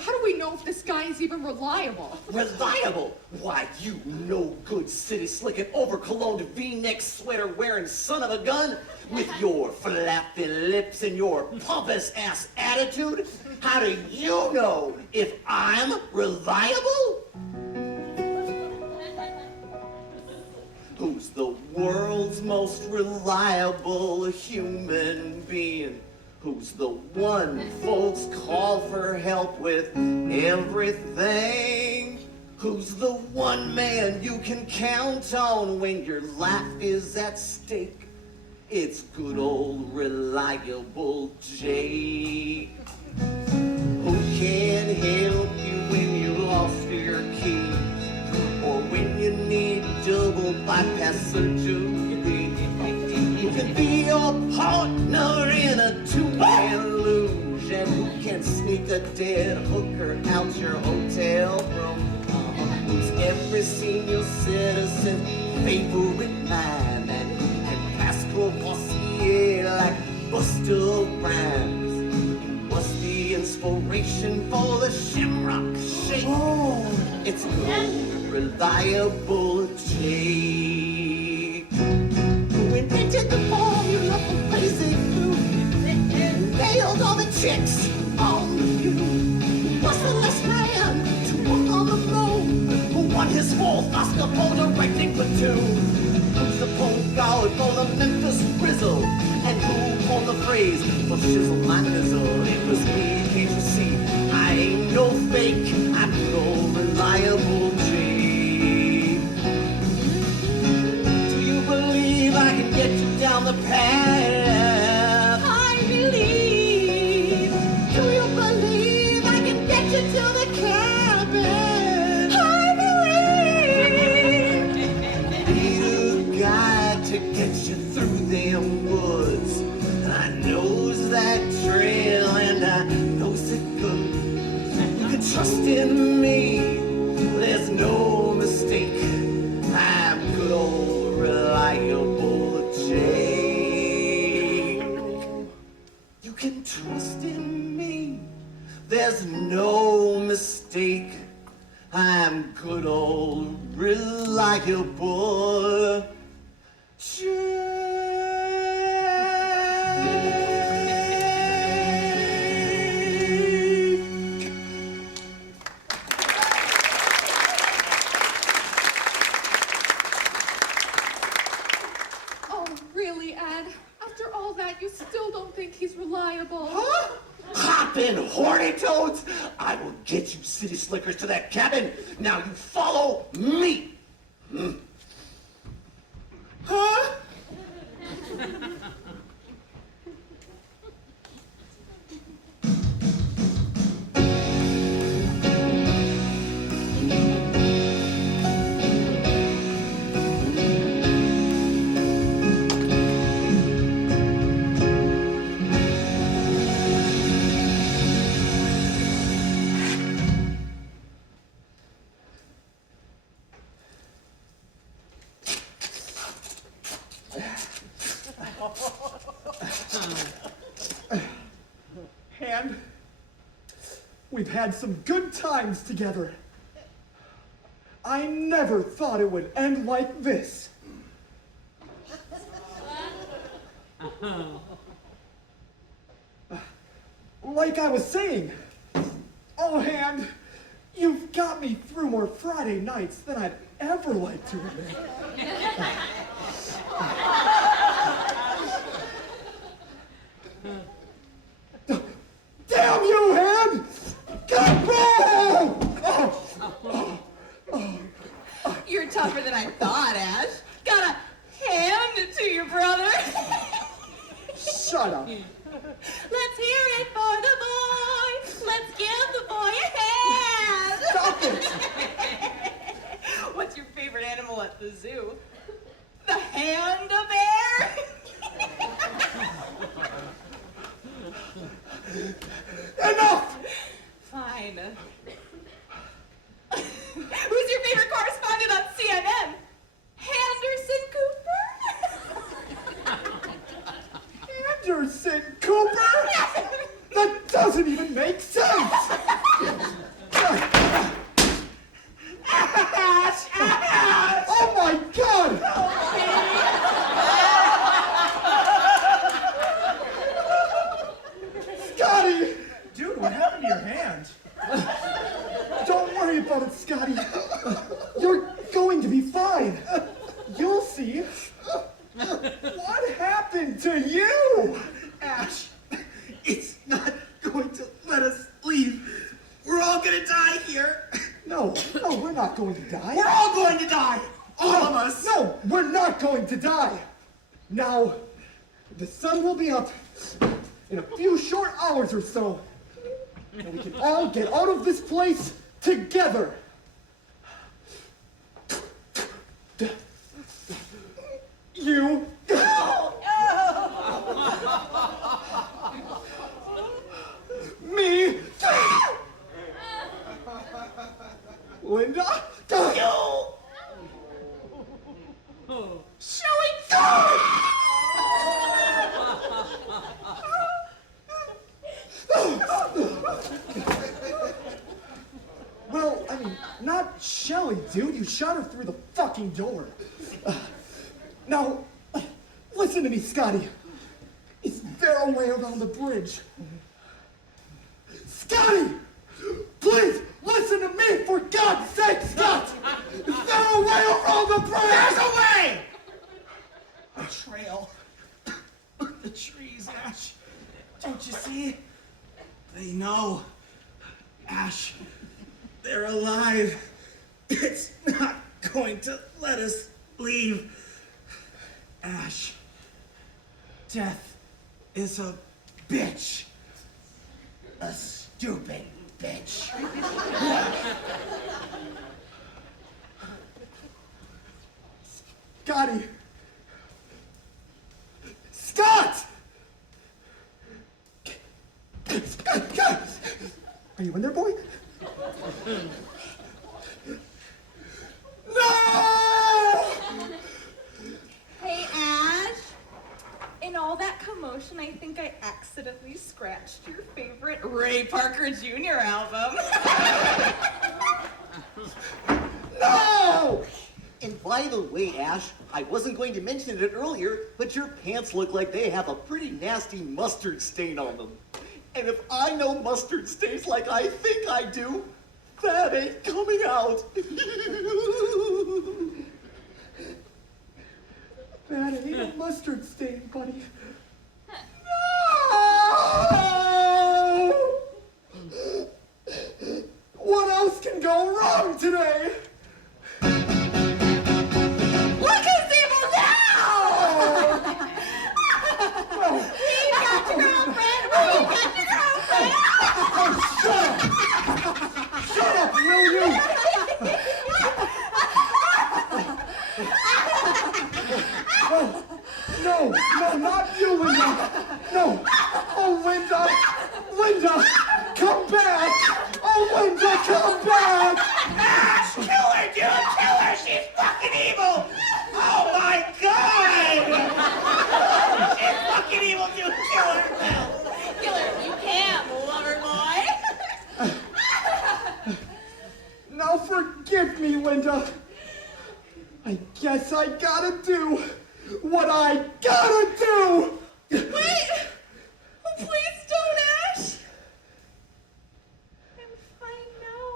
How do we know if this guy is even reliable? Reliable? Why, you no good city slicking over cologne V-neck sweater wearing son of a gun? With your flappy lips and your pompous ass attitude? How do you know if I'm reliable? Who's the world's most reliable human being? Who's the one folks call for help with everything? Who's the one man you can count on when your life is at stake? It's good old reliable Jake. Who can help you when you lost your keys, or when you need double bypass surgery? Who can be your partner in a two-man luge, and who can sneak a dead hooker out your hotel room? Who's every senior citizen's favorite man, and who can pass Courvoisier like Buster Rhymes? What's the inspiration for the Shamrock Shake? Oh, it's good, reliable Jake. Who invented the formula for crazy food? Nailed all the chicks on the view. Was the last man to walk on the moon? Who won his fourth Oscar for directing Platoon? Who's the punk guard for the Memphis Grizzle? And who coined the phrase for shizzle my nizzle? It was me, can't you see? I ain't no fake, I'm no reliable Jake. Do you believe I can get you down the path? I believe. Do you believe I can get you to the cabin? I believe. Need a guide to get you through them woods. And I knows that trail and I knows it good. You can trust in me, there's no mistake. I'm good old reliable Jake. You can trust in me, there's no mistake. I'm good old reliable Jake. Oh, really, Ed? After all that, you still don't think he's reliable? Huh? Hoppin' horny toads! I will get you city slickers to that cabin. Now you follow me. Huh? And we've had some good times together. I never thought it would end like this. Like I was saying, oh, Hand, you've got me through more Friday nights than I'd ever like to admit. Damn you, Hand! Go! You're tougher than I thought, Ash. Gotta hand it to your brother. Shut up. Let's hear it for the boy. Let's give the boy a hand. Stop it! What's your favorite animal at the zoo? The panda bear? Enough! Fine. Who's your favorite correspondent on CNN? Henderson Cooper? Anderson Cooper? That doesn't even make sense! Oh my God! Scotty! Dude, what happened to your hand? Don't worry about it, Scotty. You're going to be fine. You'll see. What happened to you? Ash, it's not going to let us leave. We're all gonna die here. No, we're not going to die. We're all going to die. All of us. No, we're not going to die. Now, The sun will be up in a few short hours or so. And we can all get out of this place together. You. Me. Linda. Shall we go? Well, I mean, not Shelly, dude. You shot her through the fucking door. Now, listen to me, Scotty. Is there a way around the bridge? Scotty! Please, listen to me, for God's sake, Scott! Is there a way around the bridge? There's a way! A trail. The trees, Ash. Don't you see? They know. Ash, they're alive. It's not going to let us leave. Ash, death is a bitch. A stupid bitch. Scotty! Scott! Scott! Are you in there, boy? No! Hey, Ash. In all that commotion, I think I accidentally scratched your favorite Ray Parker Jr. album. No! And by the way, Ash, I wasn't going to mention it earlier, but your pants look like they have a pretty nasty mustard stain on them. And if I know mustard stains like I think I do, that ain't coming out. That ain't a mustard stain, buddy. No! What else can go wrong today? Look who's evil now! Oh, We got your girlfriend! We got your girlfriend! oh, shut up! Shut up, will you? Oh, no, not you, Linda. No. Oh, Linda. Linda, come back. Oh, Linda, come back. Ash, kill her, dude! Kill her! She's fucking evil! Oh my god! She's fucking evil, dude! Kill her! Kill her if you can, lover boy! Now forgive me, Linda. I guess I gotta do what I gotta do. Wait! Oh, please don't, Ash! I'm fine now.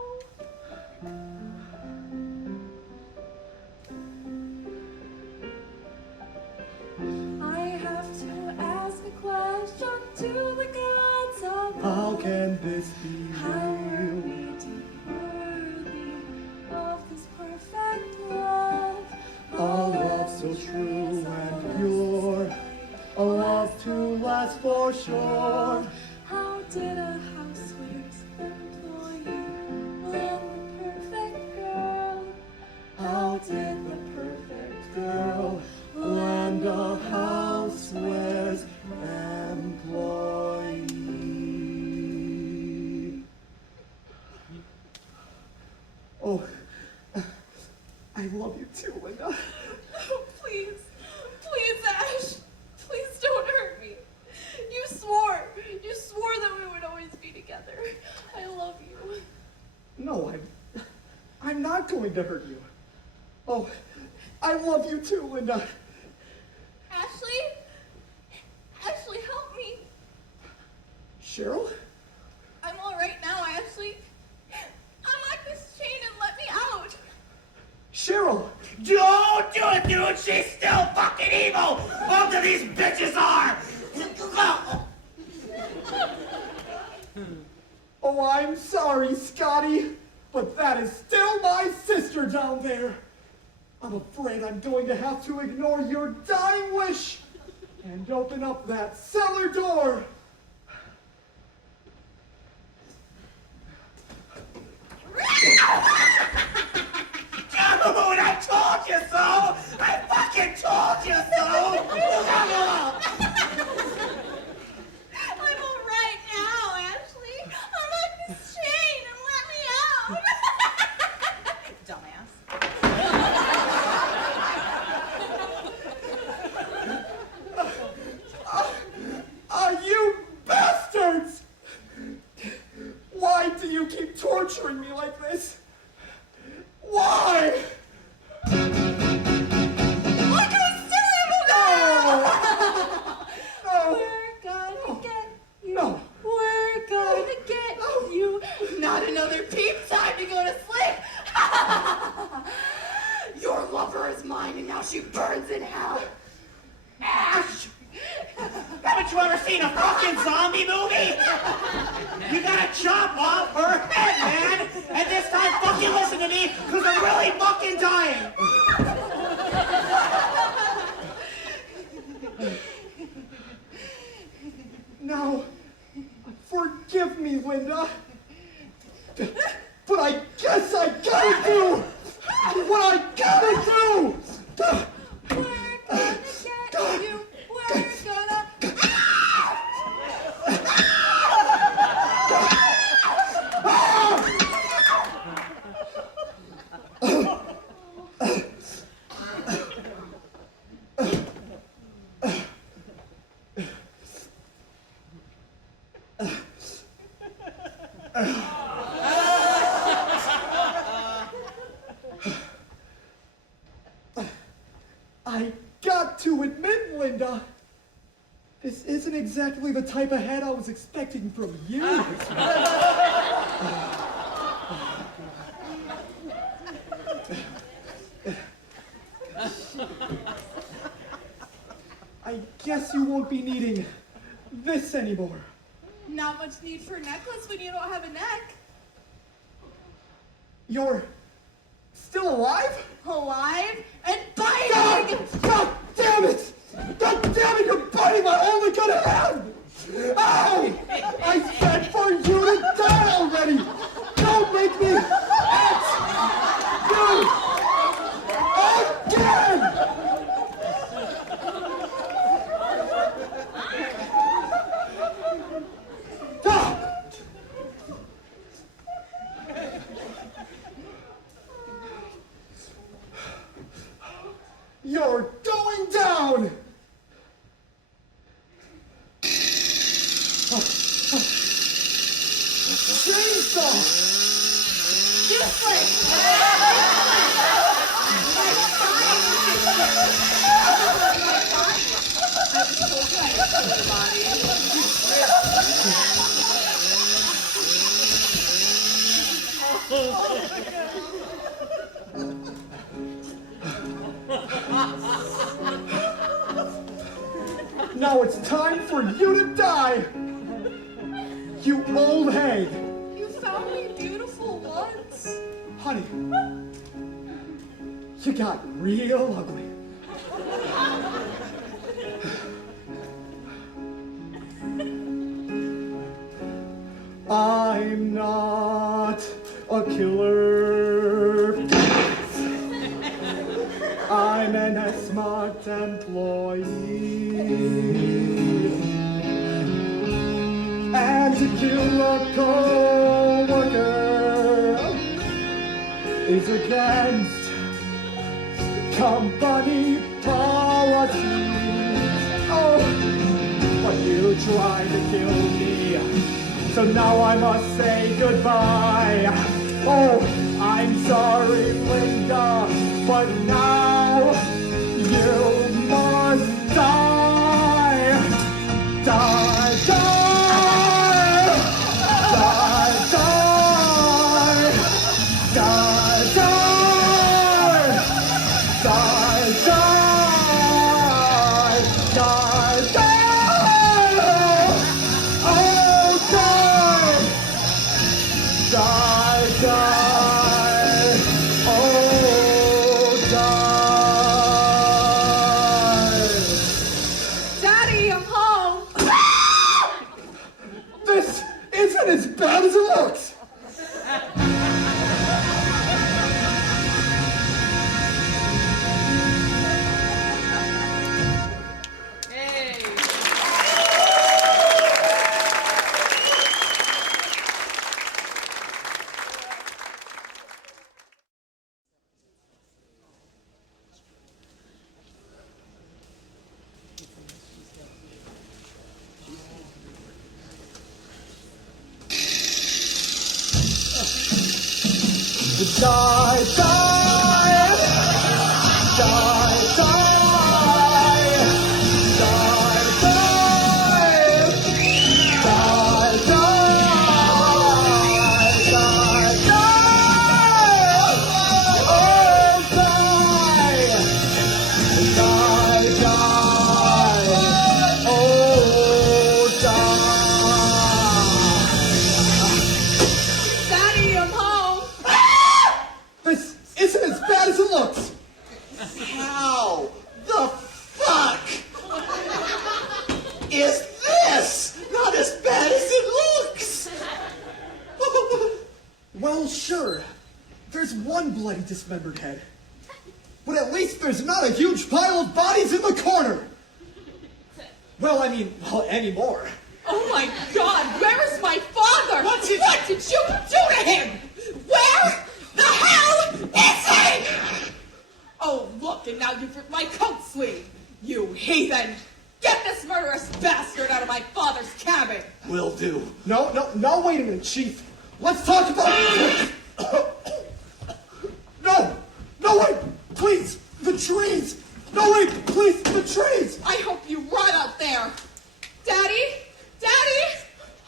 I have to ask a question to the gods above. How can this be How are real? we deemed worthy of this perfect love? A love so true and pure, a love to last for sure. How did a houseware's employee land the perfect girl? How did the perfect girl land a houseware's employee? Oh, I love you too, Linda. Oh, please, please, Ash, please don't hurt me. You swore that we would always be together. I love you. No, I'm not going to hurt you. Oh, I love you too, Linda. Ashley, help me. Cheryl? I'm all right now, Ashley. Unlock this chain and let me out. Cheryl! Don't do it, dude! She's still fucking evil! Both of these bitches are! Oh, I'm sorry, Scotty, but that is still my sister down there. I'm afraid I'm going to have to ignore your dying wish And open up that cellar door! Dude, I told you so! I fucking told you so! Shut up! I'm all right now, Ashley. Unlock this chain and let me out. Dumbass. You bastards! Why do you keep torturing me like this? Why? Look who's still able to No! We're gonna get you. No! We're gonna get you. Not another peep time to go to sleep. Your lover is mine and now she burns in hell. Ash! Haven't you ever seen a fucking zombie movie? You gotta chop off her head, man! And this time fucking listen to me, because I'm really fucking dying! Now, forgive me, Linda. But I guess I gotta do what I gotta do! We're gonna get you. We're gonna. I got to admit, Linda, this isn't exactly the type of head I was expecting from you. I guess you won't be needing this anymore. Not much need for a necklace when you don't have a neck. You're still alive? Alive and biting. God damn it! God damn it, you're biting my only good hand! Ow! I said for you to die already! Don't make me hit you again! Ah! You're going down! Chainsaw! Now it's time for you to die! You old hag! You found me beautiful once. Honey, you got real ugly. I'm not a killer. I'm an smart employee. And to kill a co-worker is against company policy. Oh, but you tried to kill me, so now I must say goodbye. Oh, I'm sorry, Linda, but now you must die. Die, die! Die, die! Die, die! Die, die! Die, die! Oh, die! Die, die! Oh, die! This isn't as bad as it looks! Die, die, die, die, Daddy, I'm home. This isn't as bad as it looks! How the fuck is this not as bad as it looks? Well, sure. There's one bloody dismembered head. But at least there's not a huge pile of bodies in the corner! Well, anymore. Oh my God, where is my father? What did you do to him? Where the hell is he? Oh, look, and now you've ripped my coat sleeve. You heathen! Get this murderous bastard out of my father's cabin! Will do. No, wait a minute, Chief. Let's talk about... No, wait, please, the trees! No, wait, please, the trees! I hope you rot out there! Daddy? Daddy?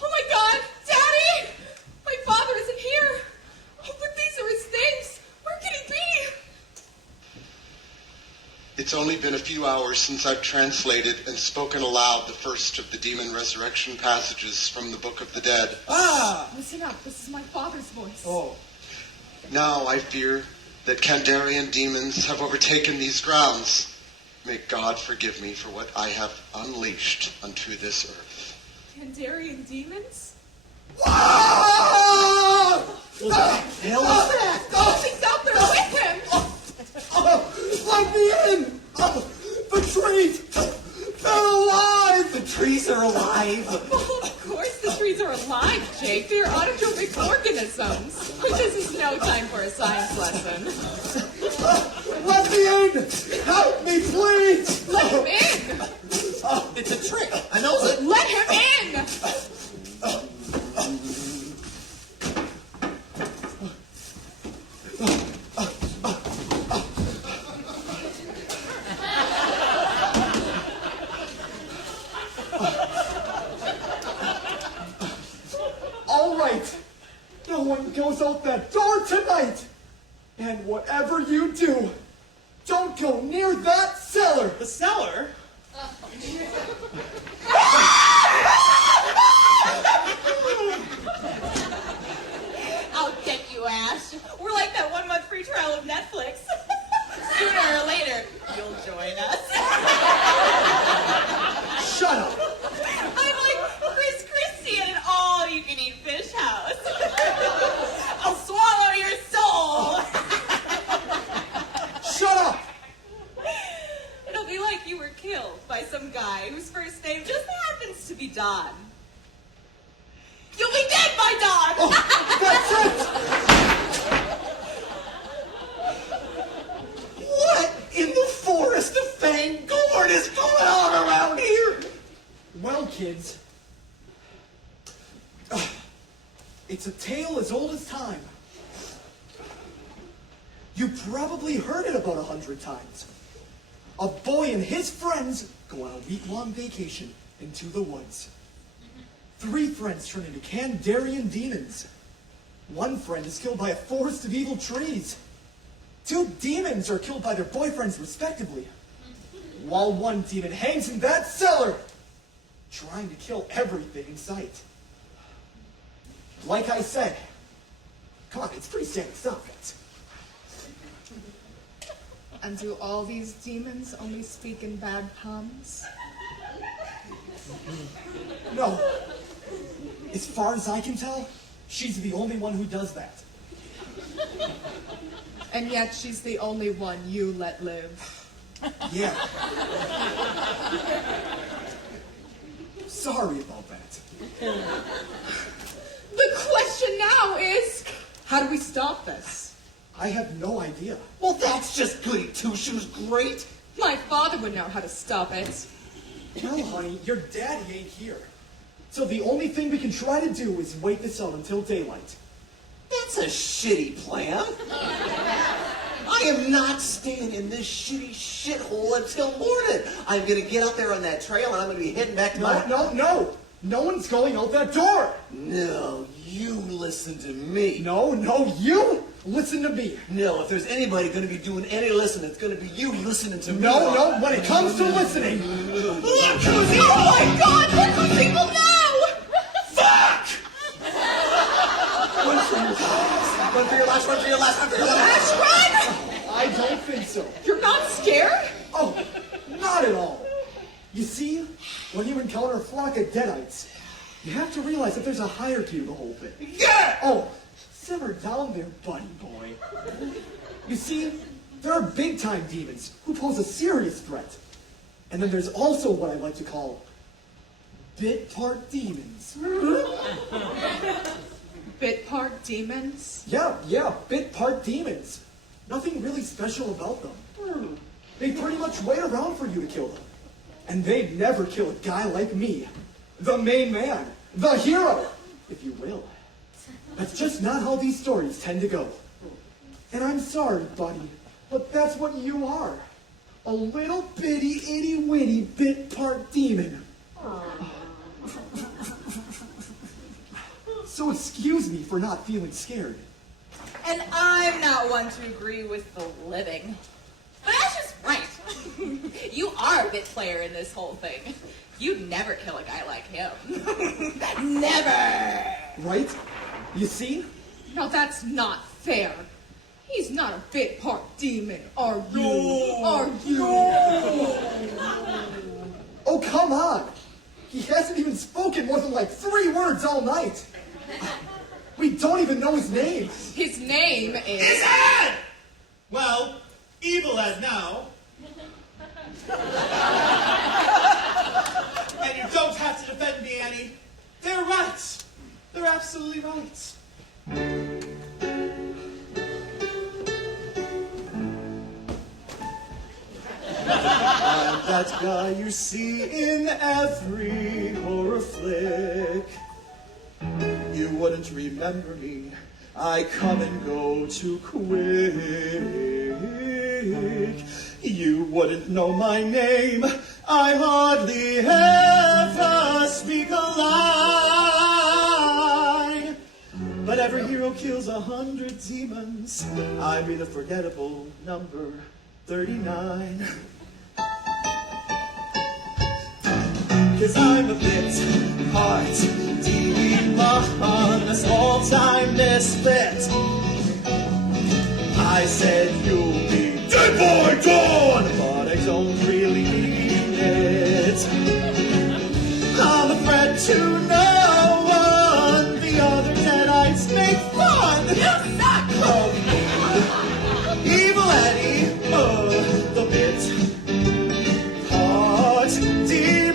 Oh my God, Daddy! My father isn't here! Oh, but these are his things! Where can he be? It's only been a few hours since I've translated and spoken aloud the first of the demon resurrection passages from the Book of the Dead. Listen up, this is my father's voice. Oh. Now I fear that Kandarian demons have overtaken these grounds. May God forgive me for what I have unleashed unto this earth. Kandarian demons? Ah! What the hell is that? Something's out there with him! Let me in! The trees! They're alive! The trees are alive. Well, of course the trees are alive, Jake. They're autotrophic organisms. This is no time for a science lesson. Let me in! Help me, please! Let him in! It's a trick. I know it. Let him in! All right. No one goes out that door tonight. And whatever you do, don't go near that cellar. The cellar? I'll get you, Ash. We're like that 1 month free trial of Netflix. Sooner or later, you'll join us. Shut up. I'm like Chris Christie at an all-you-can-eat fish house. I'll swallow your soul. Shut up. It'll be like you were killed by some guy whose first name just happens to be Don. You'll be dead by dawn! That's it. What in the forest of Fangorn is going on around here? Well, kids, it's a tale as old as time. You probably heard it about 100 times. A boy and his friends go on a week-long vacation into the woods. 3 friends turn into Kandarian demons. 1 friend is killed by a forest of evil trees. 2 demons are killed by their boyfriends respectively. While 1 demon hangs in that cellar, trying to kill everything in sight. Like I said, come on, it's pretty standard stuff, guys. And do all these demons only speak in bad puns? No. As far as I can tell, she's the only one who does that. And yet she's the only one you let live. Yeah. Sorry about that. The question now is, how do we stop this? I have no idea. Well, that's just goody two-shoes great. My father would know how to stop it. Well, honey, your daddy ain't here. So the only thing we can try to do is wait this out until daylight. That's a shitty plan. I am not staying in this shitty shithole until morning. I'm gonna get out there on that trail and I'm gonna be heading back to my... No. No one's going out that door. No, you listen to me. No, you listen to me. No, if there's anybody gonna be doing any listening, it's gonna be you listening to me. No, when it comes to listening. Look who's evil! Oh my God, look who's evil now! Fuck! Run for your last, run for your last, run for your last, run for your last. Ash, run! I don't think so. You're not scared? Oh, not at all. You see, when you encounter a flock of deadites, you have to realize that there's a hierarchy to the whole thing. Yeah! Oh, simmer down there, buddy boy. You see, there are big-time demons who pose a serious threat. And then there's also what I like to call bit-part demons. Bit-part demons? Yeah, bit-part demons. Nothing really special about them. They pretty much wait around for you to kill them. And they'd never kill a guy like me. The main man. The hero, if you will. That's just not how these stories tend to go. And I'm sorry, buddy, but that's what you are. A little bitty, itty-witty bit-part demon. So excuse me for not feeling scared. And I'm not one to agree with the living. But Ash is right. You are a bit player in this whole thing. You'd never kill a guy like him. Never! Right? You see? No, that's not fair. He's not a bit-part demon, are you? Are you? Oh, come on! He hasn't even spoken more than like 3 words all night. We don't even know his name. His name is... His head! Well, evil as now. And you don't have to defend me, Annie. They're right. They're absolutely right. I'm that guy you see in every horror flick. You wouldn't remember me. I come and go too quick. You wouldn't know my name. I hardly ever speak a line. But every hero kills 100 demons. I'd be the forgettable number 39. 'Cause I'm a bit part demon, a small-time misfit. I said you'll be dead boy gone, but I don't really mean it. I'm a threat to no one. The other Deadites make fun. You suck of me. Evil Eddie, the bit part demon.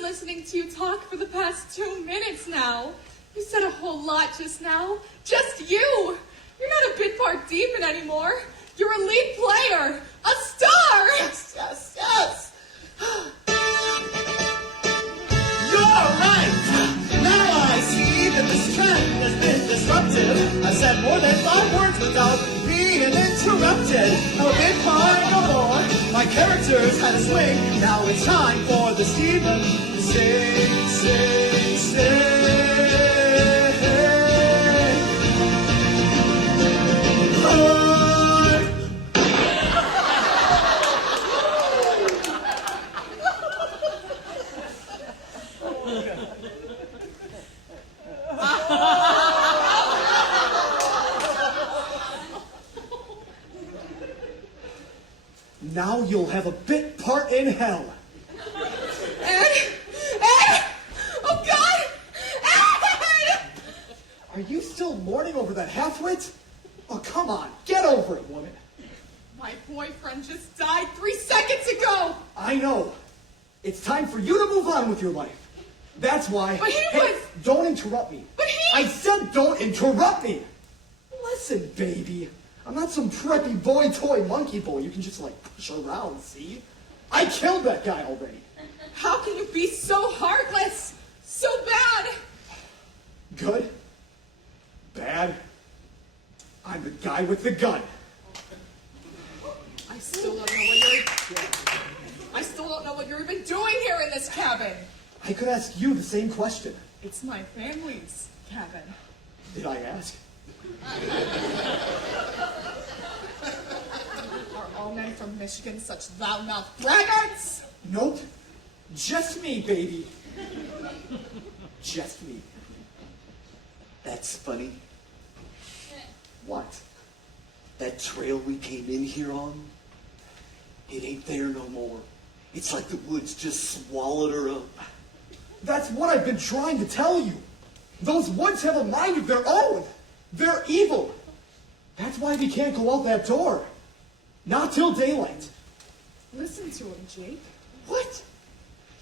Listening to you talk for the past 2 minutes now. You said a whole lot just now. Just you. You're not a bit-part demon anymore. You're a lead player. A star. Yes. You're right. Now I see that this trend has been disruptive. I've said more than 5 words without being interrupted. No bit part no more. My character's had a swing. Now it's time for the Steven. Sing. you'll have a bit part in hell. Ed! Ed! Oh, God! Ed! Are you still mourning over that half-wit? Oh, come on, get over it, woman. My boyfriend just died 3 seconds ago! I know. It's time for you to move on with your life. That's why... But he Hey, was... don't interrupt me. But he... I said don't interrupt me. Listen, baby. I'm not some preppy boy toy monkey boy you can just, like, push around, see? I killed that guy already. How can you be so heartless? So bad? Good? Bad? I'm the guy with the gun. I still don't know what you're even doing here in this cabin. I could ask you the same question. It's my family's cabin. Did I ask? Are all men from Michigan such loudmouth braggarts? Nope. Just me, baby. Just me. That's funny. What? That trail we came in here on, it ain't there no more. It's like the woods just swallowed her up. That's what I've been trying to tell you. Those woods have a mind of their own. They're evil. That's why we can't go out that door. Not till daylight. Listen to him, Jake. What?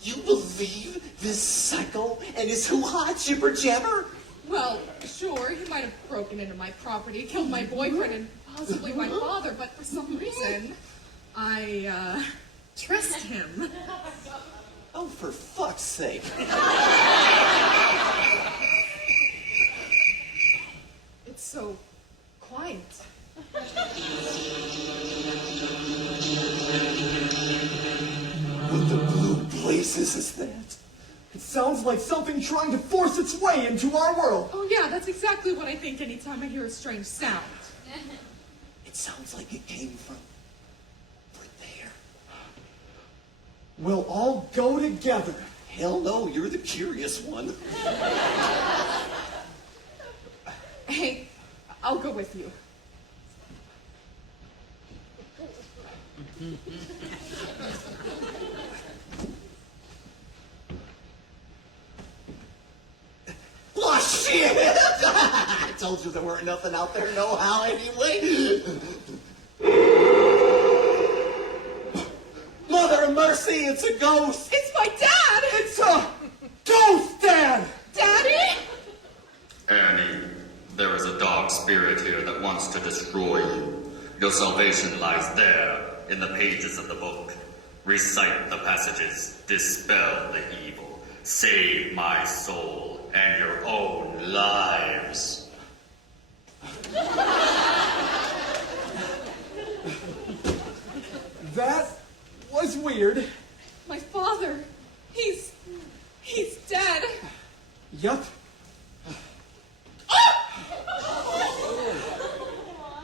You believe this psycho and his hoo-ha jibber jabber? Well, sure, he might have broken into my property, killed my boyfriend and possibly my father, but for some reason, I, trust him. Oh, for fuck's sake. It's so quiet. What the blue blazes is that? It sounds like something trying to force its way into our world. Oh yeah, that's exactly what I think anytime I hear a strange sound. It sounds like it came from over there. We'll all go together. Hell no, you're the curious one. Hey, I'll go with you. Oh, shit! I told you there weren't nothing out there, no how, anyway. Mother of mercy, it's a ghost! It's my dad! It's a ghost, Dad! Daddy? Annie, there is a dark spirit here that wants to destroy you. Your salvation lies there, in the pages of the book. Recite the passages, dispel the evil, save my soul and your own lives. That was weird. My father. He's dead. Yup.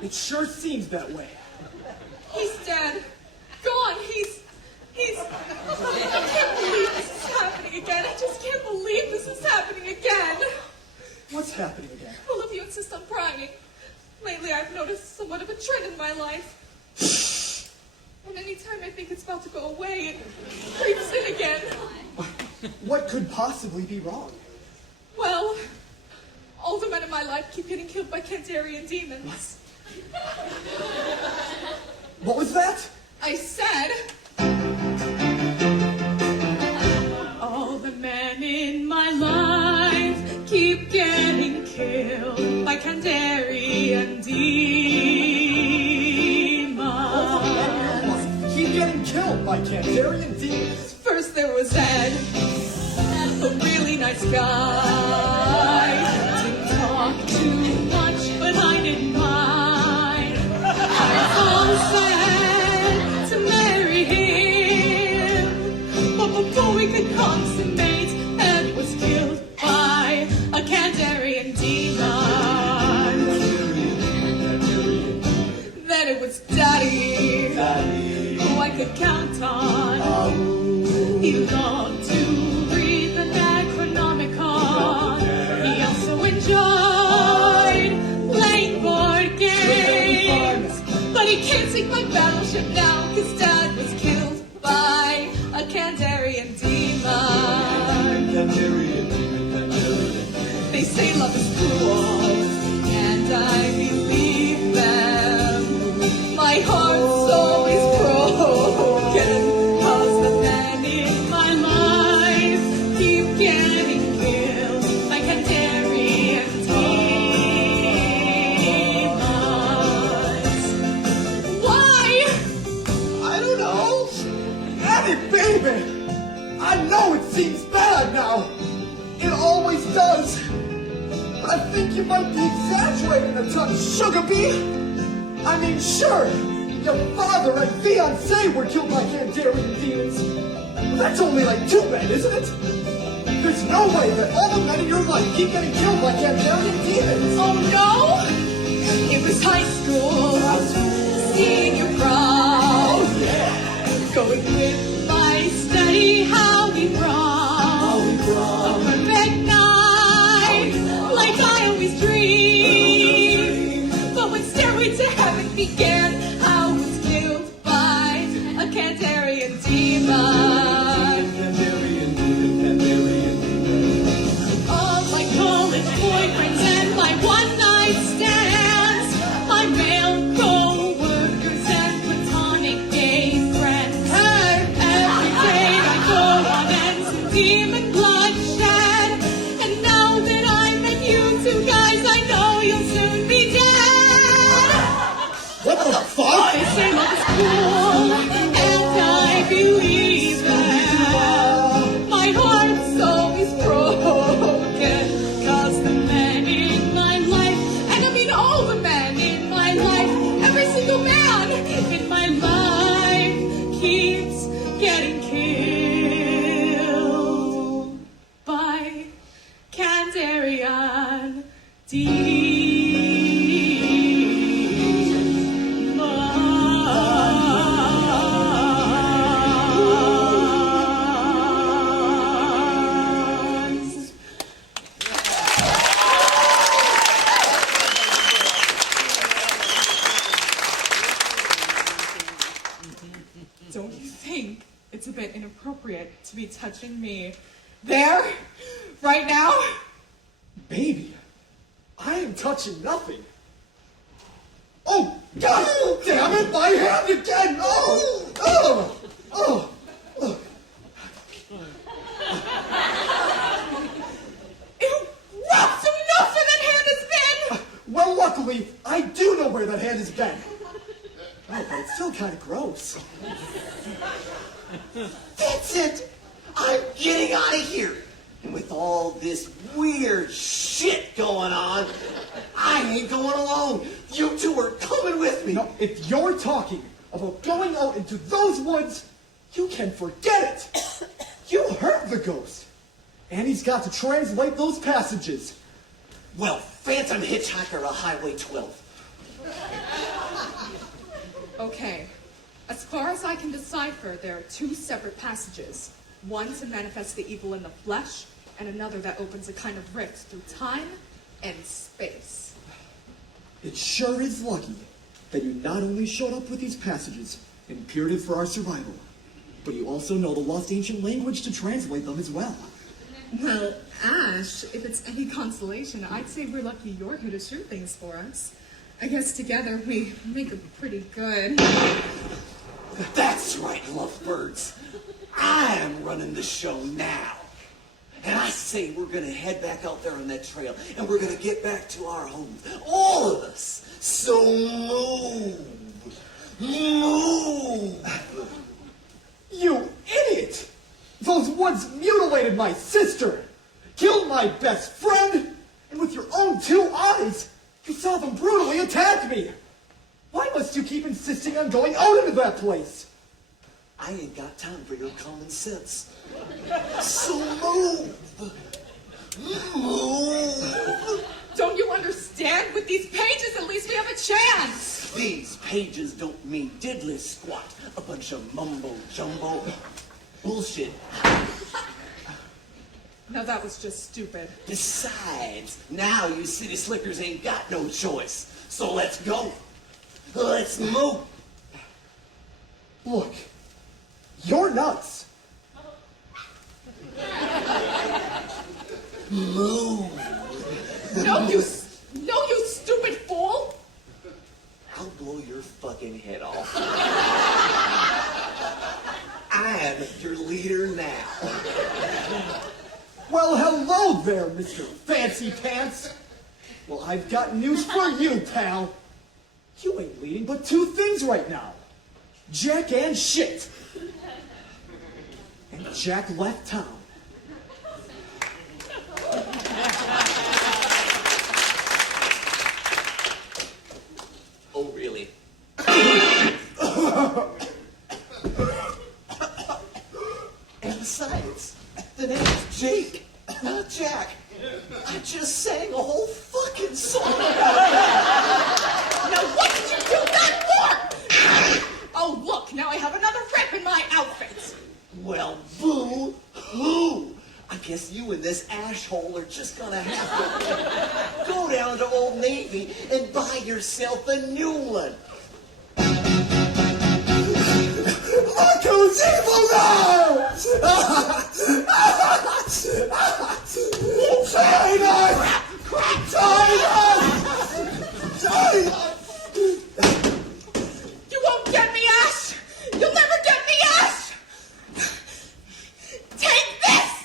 It sure seems that way. He's dead. Gone. He's... I can't believe this is happening again. I just can't believe this is happening again. What's happening again? Well, if you insist on prying, lately I've noticed somewhat of a trend in my life. And anytime I think it's about to go away, it creeps in again. What could possibly be wrong? Well, all the men in my life keep getting killed by Kandarian demons. What was that? I said... All the men in my life keep getting killed by Kandarian demons. Keep getting killed by Kandarian demons. First there was Ed, a really nice guy. Didn't talk too much, but I didn't mind. I all said to marry him, but before we could consummate, Ed was killed by a Kandarian demon. Then it was Daddy, who I could count on. He loved to read the Necronomicon. He also enjoyed playing board games. But he can't take my battleship now, 'cause Dad was a ton, sugar bee. I mean, sure, your father and fiancé were killed by Kandarian demons. But that's only like 2 men, isn't it? There's no way that all the men in your life keep getting killed by Kandarian demons. Oh no! It was high school, senior prom. Oh yeah. Going with my steady how we prom. A perfect night, like I always dream. But when Stairway to Heaven began, I was killed by a Kandarian demon. All my college boyfriends and my one-night stands, my male co-workers and platonic gay friends. Every day I go on ends in demon bloodshed. And now that I met you two guys, I know you'll soon be dead. What the fuck? They say love is cool, and I believe that. My heart's always broken, 'cause the men in my life, and I mean all the men in my life, every single man in my life keeps getting killed by Kandarian demons. Don't you think it's a bit inappropriate to be touching me there, right now? Baby, I am touching nothing. Oh, God damn it, my hand again! Oh! Oh! Oh! Oh! Ew, Rob, so enough for that hand has been! Well, luckily, I do know where that hand has been. Oh, but it's still kind of gross. That's it! I'm getting out of here! And with all this weird shit going on, I ain't going alone! You two are coming with me! No, if you're talking about going out into those woods, you can forget it. You heard the ghost. And he's got to translate those passages. Well, Phantom Hitchhiker of Highway 12. Okay, as far as I can decipher, there are 2 separate passages. One to manifest the evil in the flesh, and another that opens a kind of rift through time and space. It sure is lucky that you not only showed up with these passages, imperative for our survival, but you also know the lost ancient language to translate them as well. Well, Ash, if it's any consolation, I'd say we're lucky you're here to shoot things for us. I guess together we make a pretty good... That's right, lovebirds. I am running the show now. And I say we're gonna head back out there on that trail, and we're gonna get back to our homes. All of us. So move. Move. You idiot! Those woods mutilated my sister, killed my best friend, and with your own 2 eyes, you saw them brutally attack me. Why must you keep insisting on going out into that place? I ain't got time for your common sense. So move. Move. Don't you understand? With these pages, at least we have a chance. These pages don't mean diddly squat. A bunch of mumbo jumbo bullshit. No, that was just stupid. Besides, now you city slickers ain't got no choice. So let's go. Let's move. Look, you're nuts. Move. No, you stupid fool! I'll blow your fucking head off. I am your leader now. Well, hello there, Mr. Fancy Pants. Well, I've got news for you, pal. You ain't leading but 2 things right now. Jack and shit. And Jack left town. So Now what did you do that for? Oh, look, now I have another rip in my outfit. well, boo-hoo. I guess you and this asshole are just gonna have to go down to Old Navy and buy yourself a new one. Look who's evil now! China! You won't get me, Ash! You'll never get me, Ash! Take this!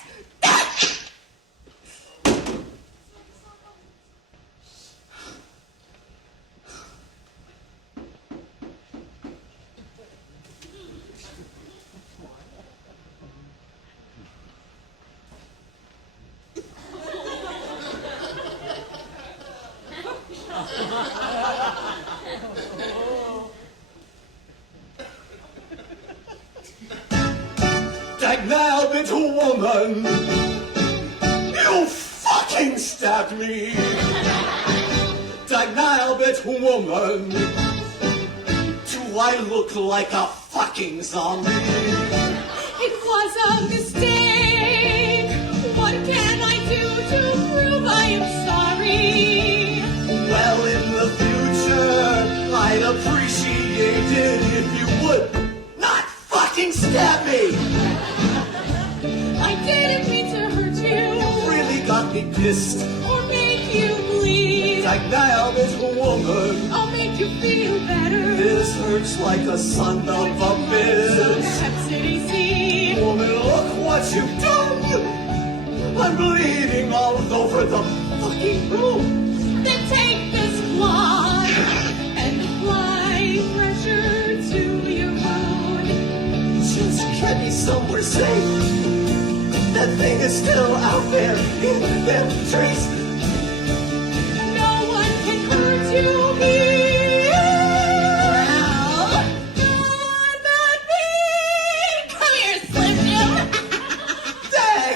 Now, little woman, you fucking stabbed me. Now, little woman, do I look like a fucking zombie? It was a mistake. What can I do to prove I am sorry? Well, in the future, I'd appreciate it if you would not fucking stab me. I didn't mean to hurt you. You really got me pissed. Or make you bleed. Now, little woman, I'll make you feel better. this hurts like a son of a So bitch. perhaps it is easy. Woman, look what you've done. I'm bleeding all over the fucking room. Then take this wand and apply pressure to your wound. Just get me somewhere safe. That thing is still out there in them trees. No one can hurt you here. Not me. Come here, Slim Jim. Dang!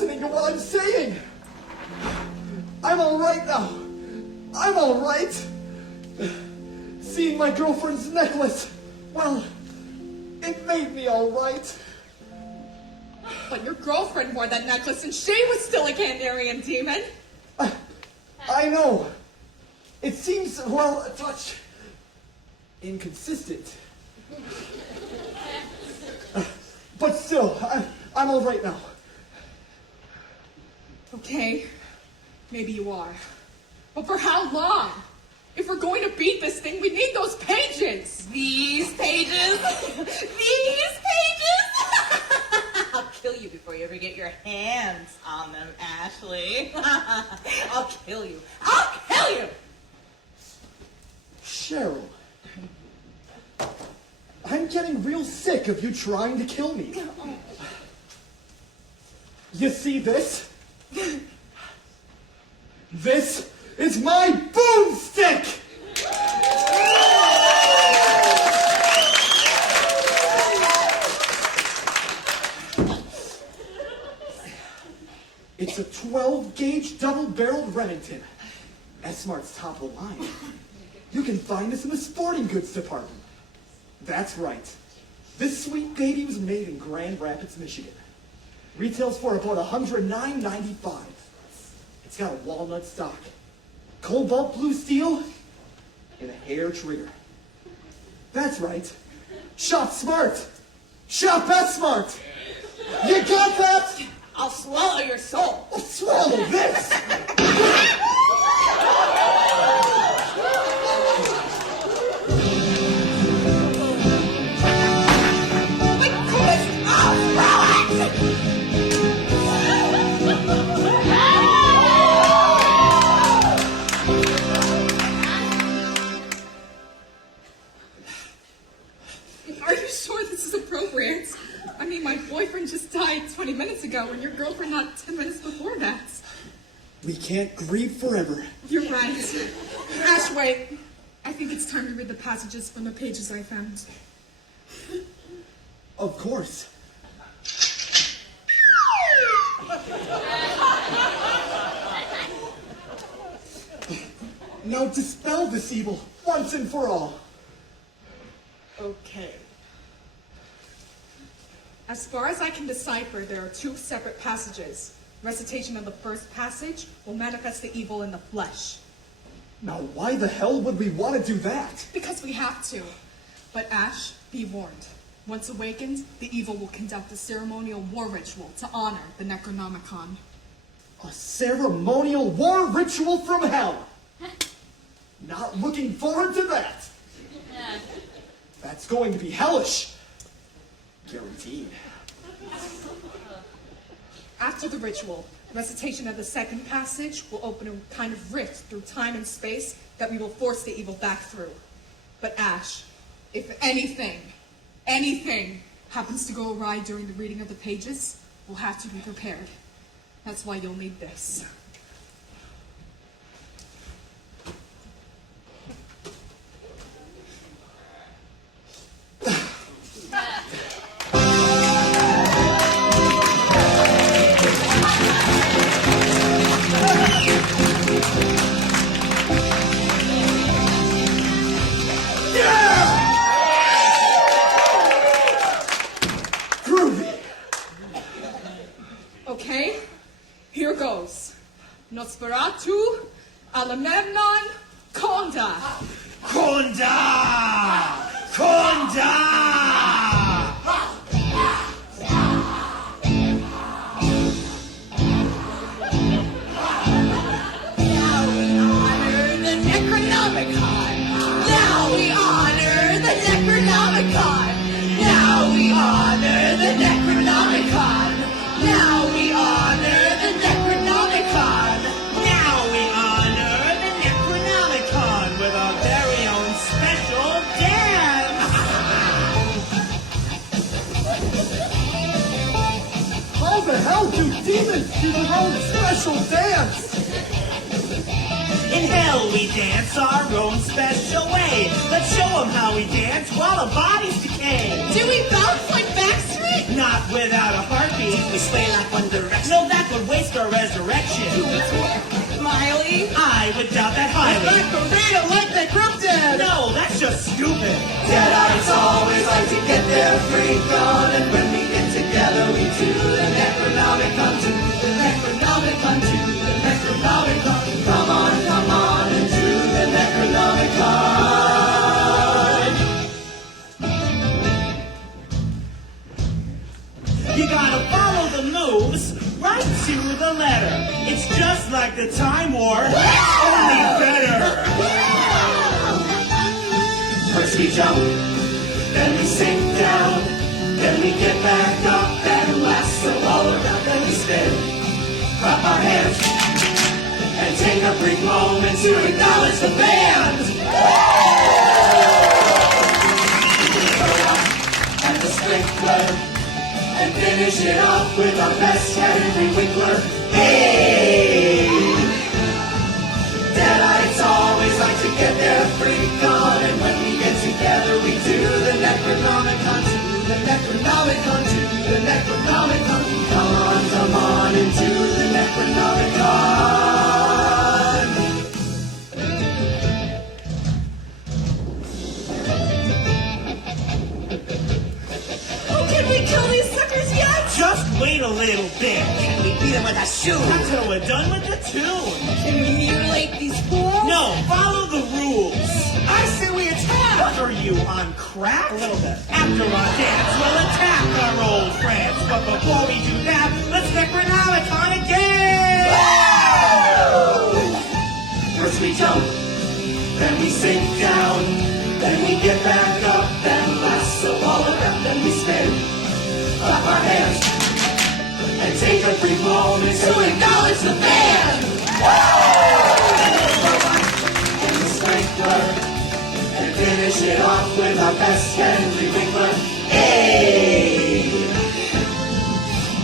listening to what I'm saying. I'm all right now. I'm all right. Seeing my girlfriend's necklace, well, it made me all right. But your girlfriend wore that necklace and she was still a Kandarian demon. I know. It seems, well, a touch inconsistent. But still, I'm all right now. Okay, maybe you are. But for how long? If we're going to beat this thing, we need those pages. These pages? These pages? I'll kill you before you ever get your hands on them, Ashley. I'll kill you. I'll kill you! Cheryl, I'm getting real sick of you trying to kill me. You see this? This is my boomstick! It's a 12-gauge double-barreled Remington. S-Mart's top of the line. You can find this in the sporting goods department. That's right. This sweet baby was made in Grand Rapids, Michigan. Retails for about $109.95. It's got a walnut stock, cobalt blue steel, and a hair trigger. That's right. Shop smart. Shop that smart. You got that? I'll swallow your soul. Oh, swallow this. Are you sure this is appropriate? I mean, my boyfriend just died 20 minutes ago, and your girlfriend not 10 minutes before that. We can't grieve forever. You're right. Ash, wait. I think it's time to read the passages from the pages I found. Of course. Now dispel this evil once and for all. Okay. As far as I can decipher, there are two separate passages. Recitation of the first passage will manifest the evil in the flesh. Now why the hell would we want to do that? Because we have to. But Ash, be warned. Once awakened, the evil will conduct a ceremonial war ritual to honor the Necronomicon. A ceremonial war ritual from hell! Not looking forward to that! That's going to be hellish! Guaranteed. After the ritual, recitation of the second passage will open a kind of rift through time and space that we will force the evil back through. But Ash, if anything happens to go awry during the reading of the pages, we'll have to be prepared. That's why you'll need this. Okay, here goes. Nosferatu, Agamemnon, Conda. Conda! Conda! Now we honor the Necronomicon. Now we honor the Necronomicon. Now we honor the Necronomicon. Now we honor the Necronomicon with our very own special dance! How the hell do demons do their own special dance? In hell we dance our own special way. Let's show them how we dance while our bodies decay. Do we bounce like Backstreet? Not without a heartbeat. We sway like One Direction. No, that would waste our resurrection. Miley? I would doubt that highly. Like the radio, like the group did! No, that's just stupid. Deadites always like to get their freak on, and when we get together, we do the Necronomicon, to the Necronomicon, to the Necronomicon. Come on, and do the Necronomicon. You gotta follow the moves right to the letter. It's just like the Time War, only better. First we jump, then we sink down, then we get back up and lasso all around, then we spin, clap our hands, and take a brief moment to acknowledge the band. And the sprinkler, and finish it off with our best Henry Winkler. Hey! Deadites always like to get their freak on, and when we get together we do the Necronomicon, to the Necronomicon, to the Necronomicon. Come on, and do the Necronomicon. Oh, can we kill these suckers yet? Just wait a little bit. Can we beat him with a shoe? Not till we're done with the tune. Can we mutilate these fools? No, follow the rules. I say we attack. What are you, on crack? A little bit. After our dance, we'll attack our old friends. But before we do that, let's Necronomicon again! First we jump, then we sink down, then we get back up, then lasso all around, then we spin, clap our hands, and take a brief moment to acknowledge the band! And the sprinkler, and finish it off with our best Henry Winkler. Hey!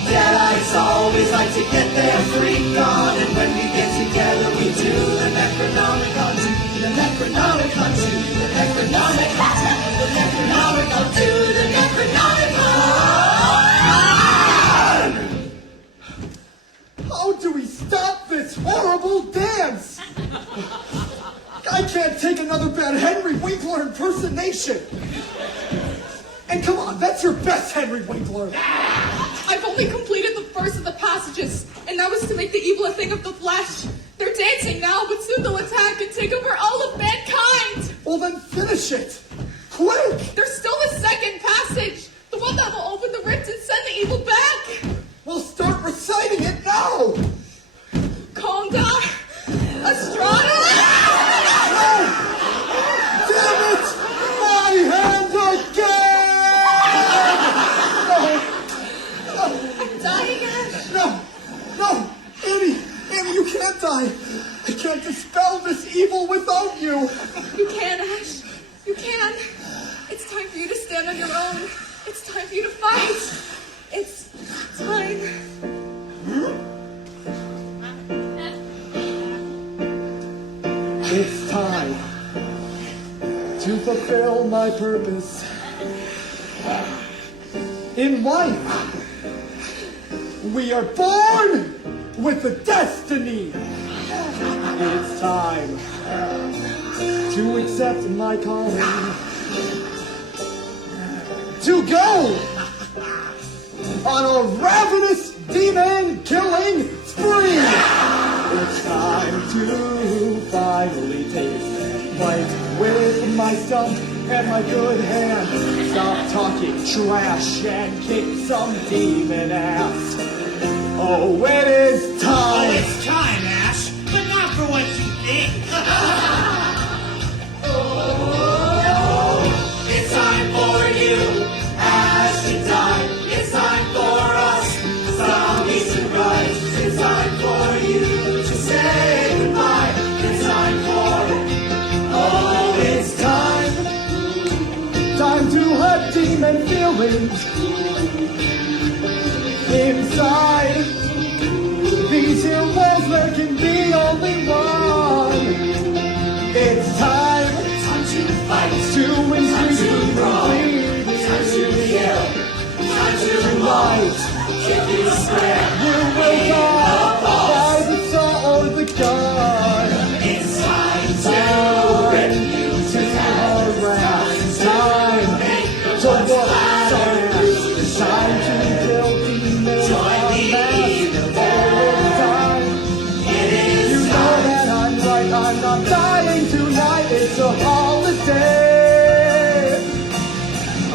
Deadites always like to get their freak on, and when we get together we do the Necronomicon, do the Necronomicon, do the Necronomicon, do the Necronomicon, do the Necronomicon! How do we stop this horrible dance? I can't take another bad Henry Winkler impersonation. And come on, that's your best Henry Winkler. I've only completed the first of the passages, and that was to make the evil a thing of the flesh. They're dancing now, but soon they'll attack and take over all of mankind. Well, then finish it. Quick! There's still the second passage, the one that will open the rift and send the evil back. We'll start reciting it now. Calm down, Estrada. Damn it! My hand again! I'm dying, Ash. No, Annie, you can't die. I can't dispel this evil without you. You can, Ash. You can. It's time for you to stand on your own. It's time for you to fight. It's time. It's time to fulfill my purpose in life. We are born with a destiny. It's time to accept my calling, to go on a ravenous demon-killing spree. It's time to finally taste fight with my stump and my good hand. Stop talking trash and kick some demon ass. Oh, it is time. Oh, it's time, Ash, but not for what you think. It's time for you, Ash, to die. It's time for us, zombies to rise. It's time for you to say goodbye. It's time for it. Oh, it's time. Time to have demon feelings inside. These here walls, there can be only one. It's time. Time to fight. To increase Time to brawl. bleeding. Time to kill. Time to Tonight, kick you square. you will die by the saw or the gun. It's time to rip you to Harass. Time to work fast. Time to kill demons en masse. Time. You know that I'm right. I'm not dying tonight. It's a holiday.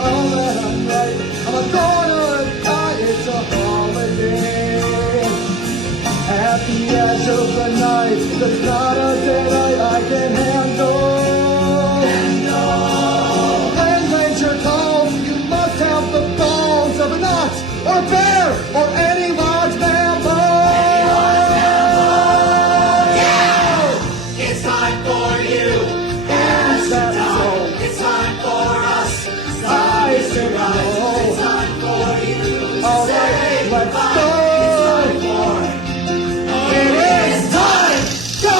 Oh, that I'm right. I'm gonna die. It's a holiday. At the edge of the night, there's not a daylight I can handle. When Ranger calls, you must have the bones of an ox or a bear or any large mammal. It's time for you, Is that so? it's time for us, I zombies to say rise. no. It's time for you to All say right, let's goodbye. go. It's time for It is time. Go.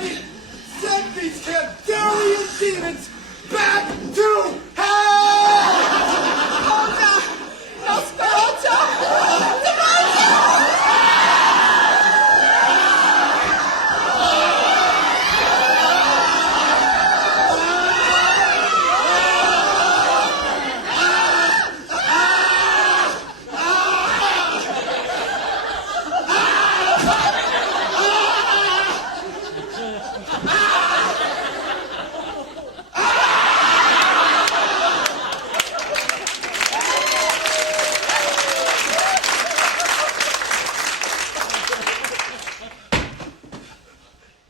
Annie, send these Kandarian demons back to hell!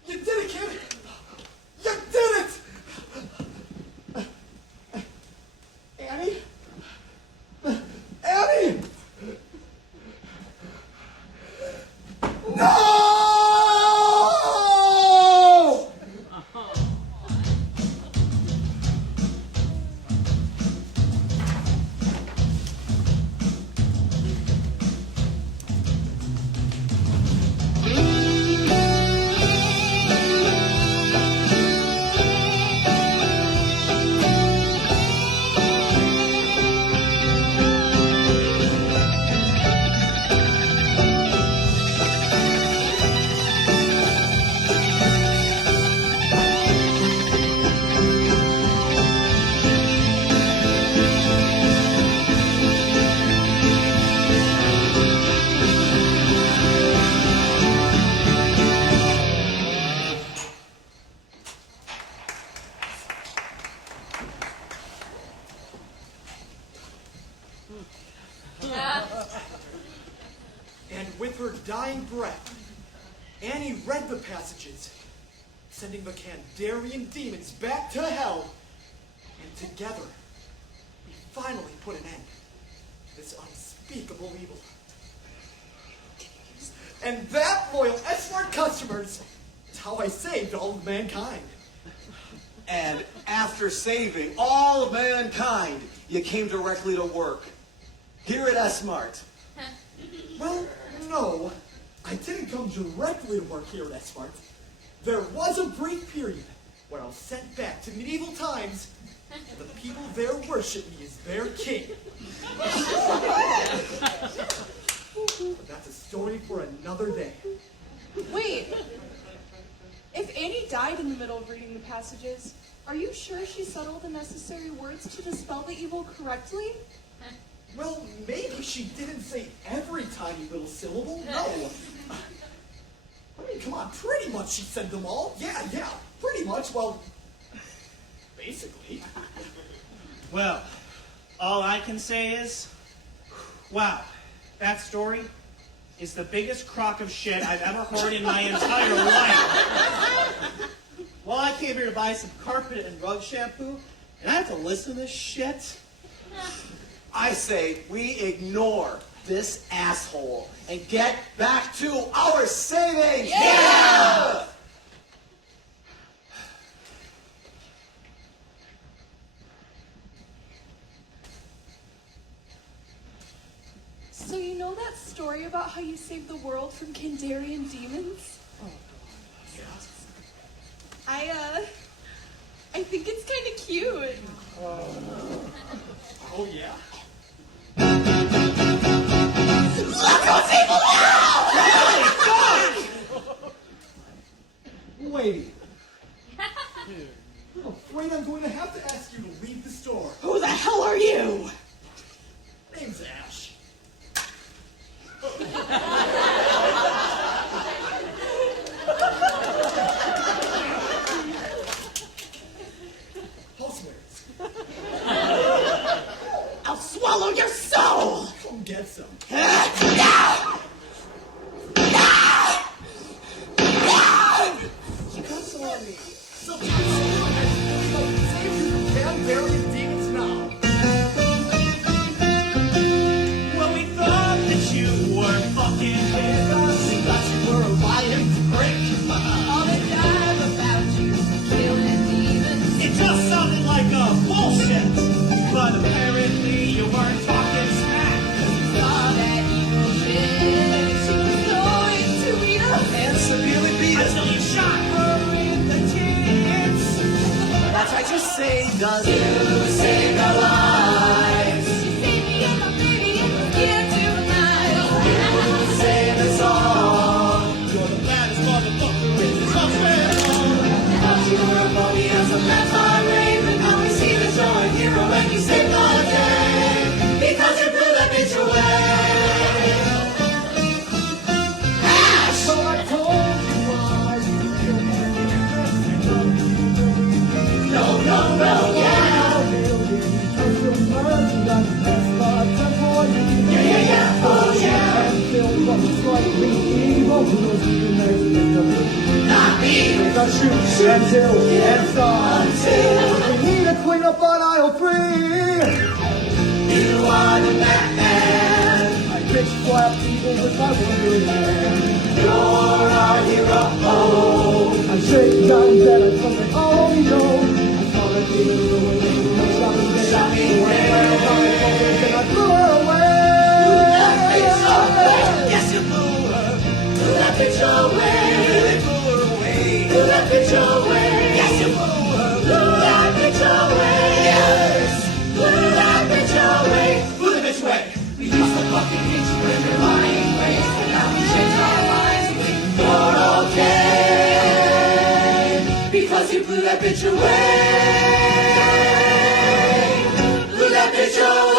You did it, kid! You did it! Annie? Annie! No! And with her dying breath, Annie read the passages, sending the Kandarian demons back to hell. And together, we finally put an end to this unspeakable evil. And that, loyal S-Mart customers, is how I saved all of mankind. And after saving all of mankind, you came directly to work. Here at S-Mart. Well, no, I didn't come directly to work here at S-Mart. There was a brief period where I was sent back to medieval times, and the people there worship me as their king. But that's a story for another day. Wait. If Annie died in the middle of reading the passages, are you sure she said all the necessary words to dispel the evil correctly? Well, maybe she didn't say every tiny little syllable. No. I mean, come on, pretty much she said them all. Yeah, pretty much. Well, basically. Well, all I can say is, wow, that story is the biggest crock of shit I've ever heard in my entire life. Well, I came here to buy some carpet and rug shampoo, and I have to listen to this shit. I say we ignore this asshole and get back to our savings. Yeah! So you know that story about how you saved the world from Kandarian demons? I think it's kind of cute. Oh, yeah? Look who's evil now! Lady. I'm afraid I'm going to have to ask you to leave the store. Who the hell are you? Name's Ash. Housemaids. I'll swallow your soul! Come get some. You got some on me. Sometimes save you from Kandarian demons now. saved us. You saved our lives. You saved me and my baby and the kid tonight. You saved us all. You're the baddest motherfucker in this whole world. Thought you were a phony as a vampire raven. Now we see that you're a hero and you saved our day. Because you blew that bitch away. Ash! So I told you why. No, no, no, yeah. Yeah, yeah, yeah, oh yeah. Not me. Until Until we need a clean up on aisle 3. you are the Batman. I bitch slap people with my wandering hand. You're our hero. I shake guns and I fucking all know. I saw that demon ruining the shopping day. Shopping When I ran day. by and I blew her away. Yes, you blew her. Blew that bitch away. Really blew her away. Blew that bitch away. Yes, you blew her. Blew that bitch away. Yes. Blew that bitch away. Blew the bitch away. We used to fucking hate you in your lying ways, but now we change our minds and think you're okay. Because you blew that bitch away. Blew that bitch away.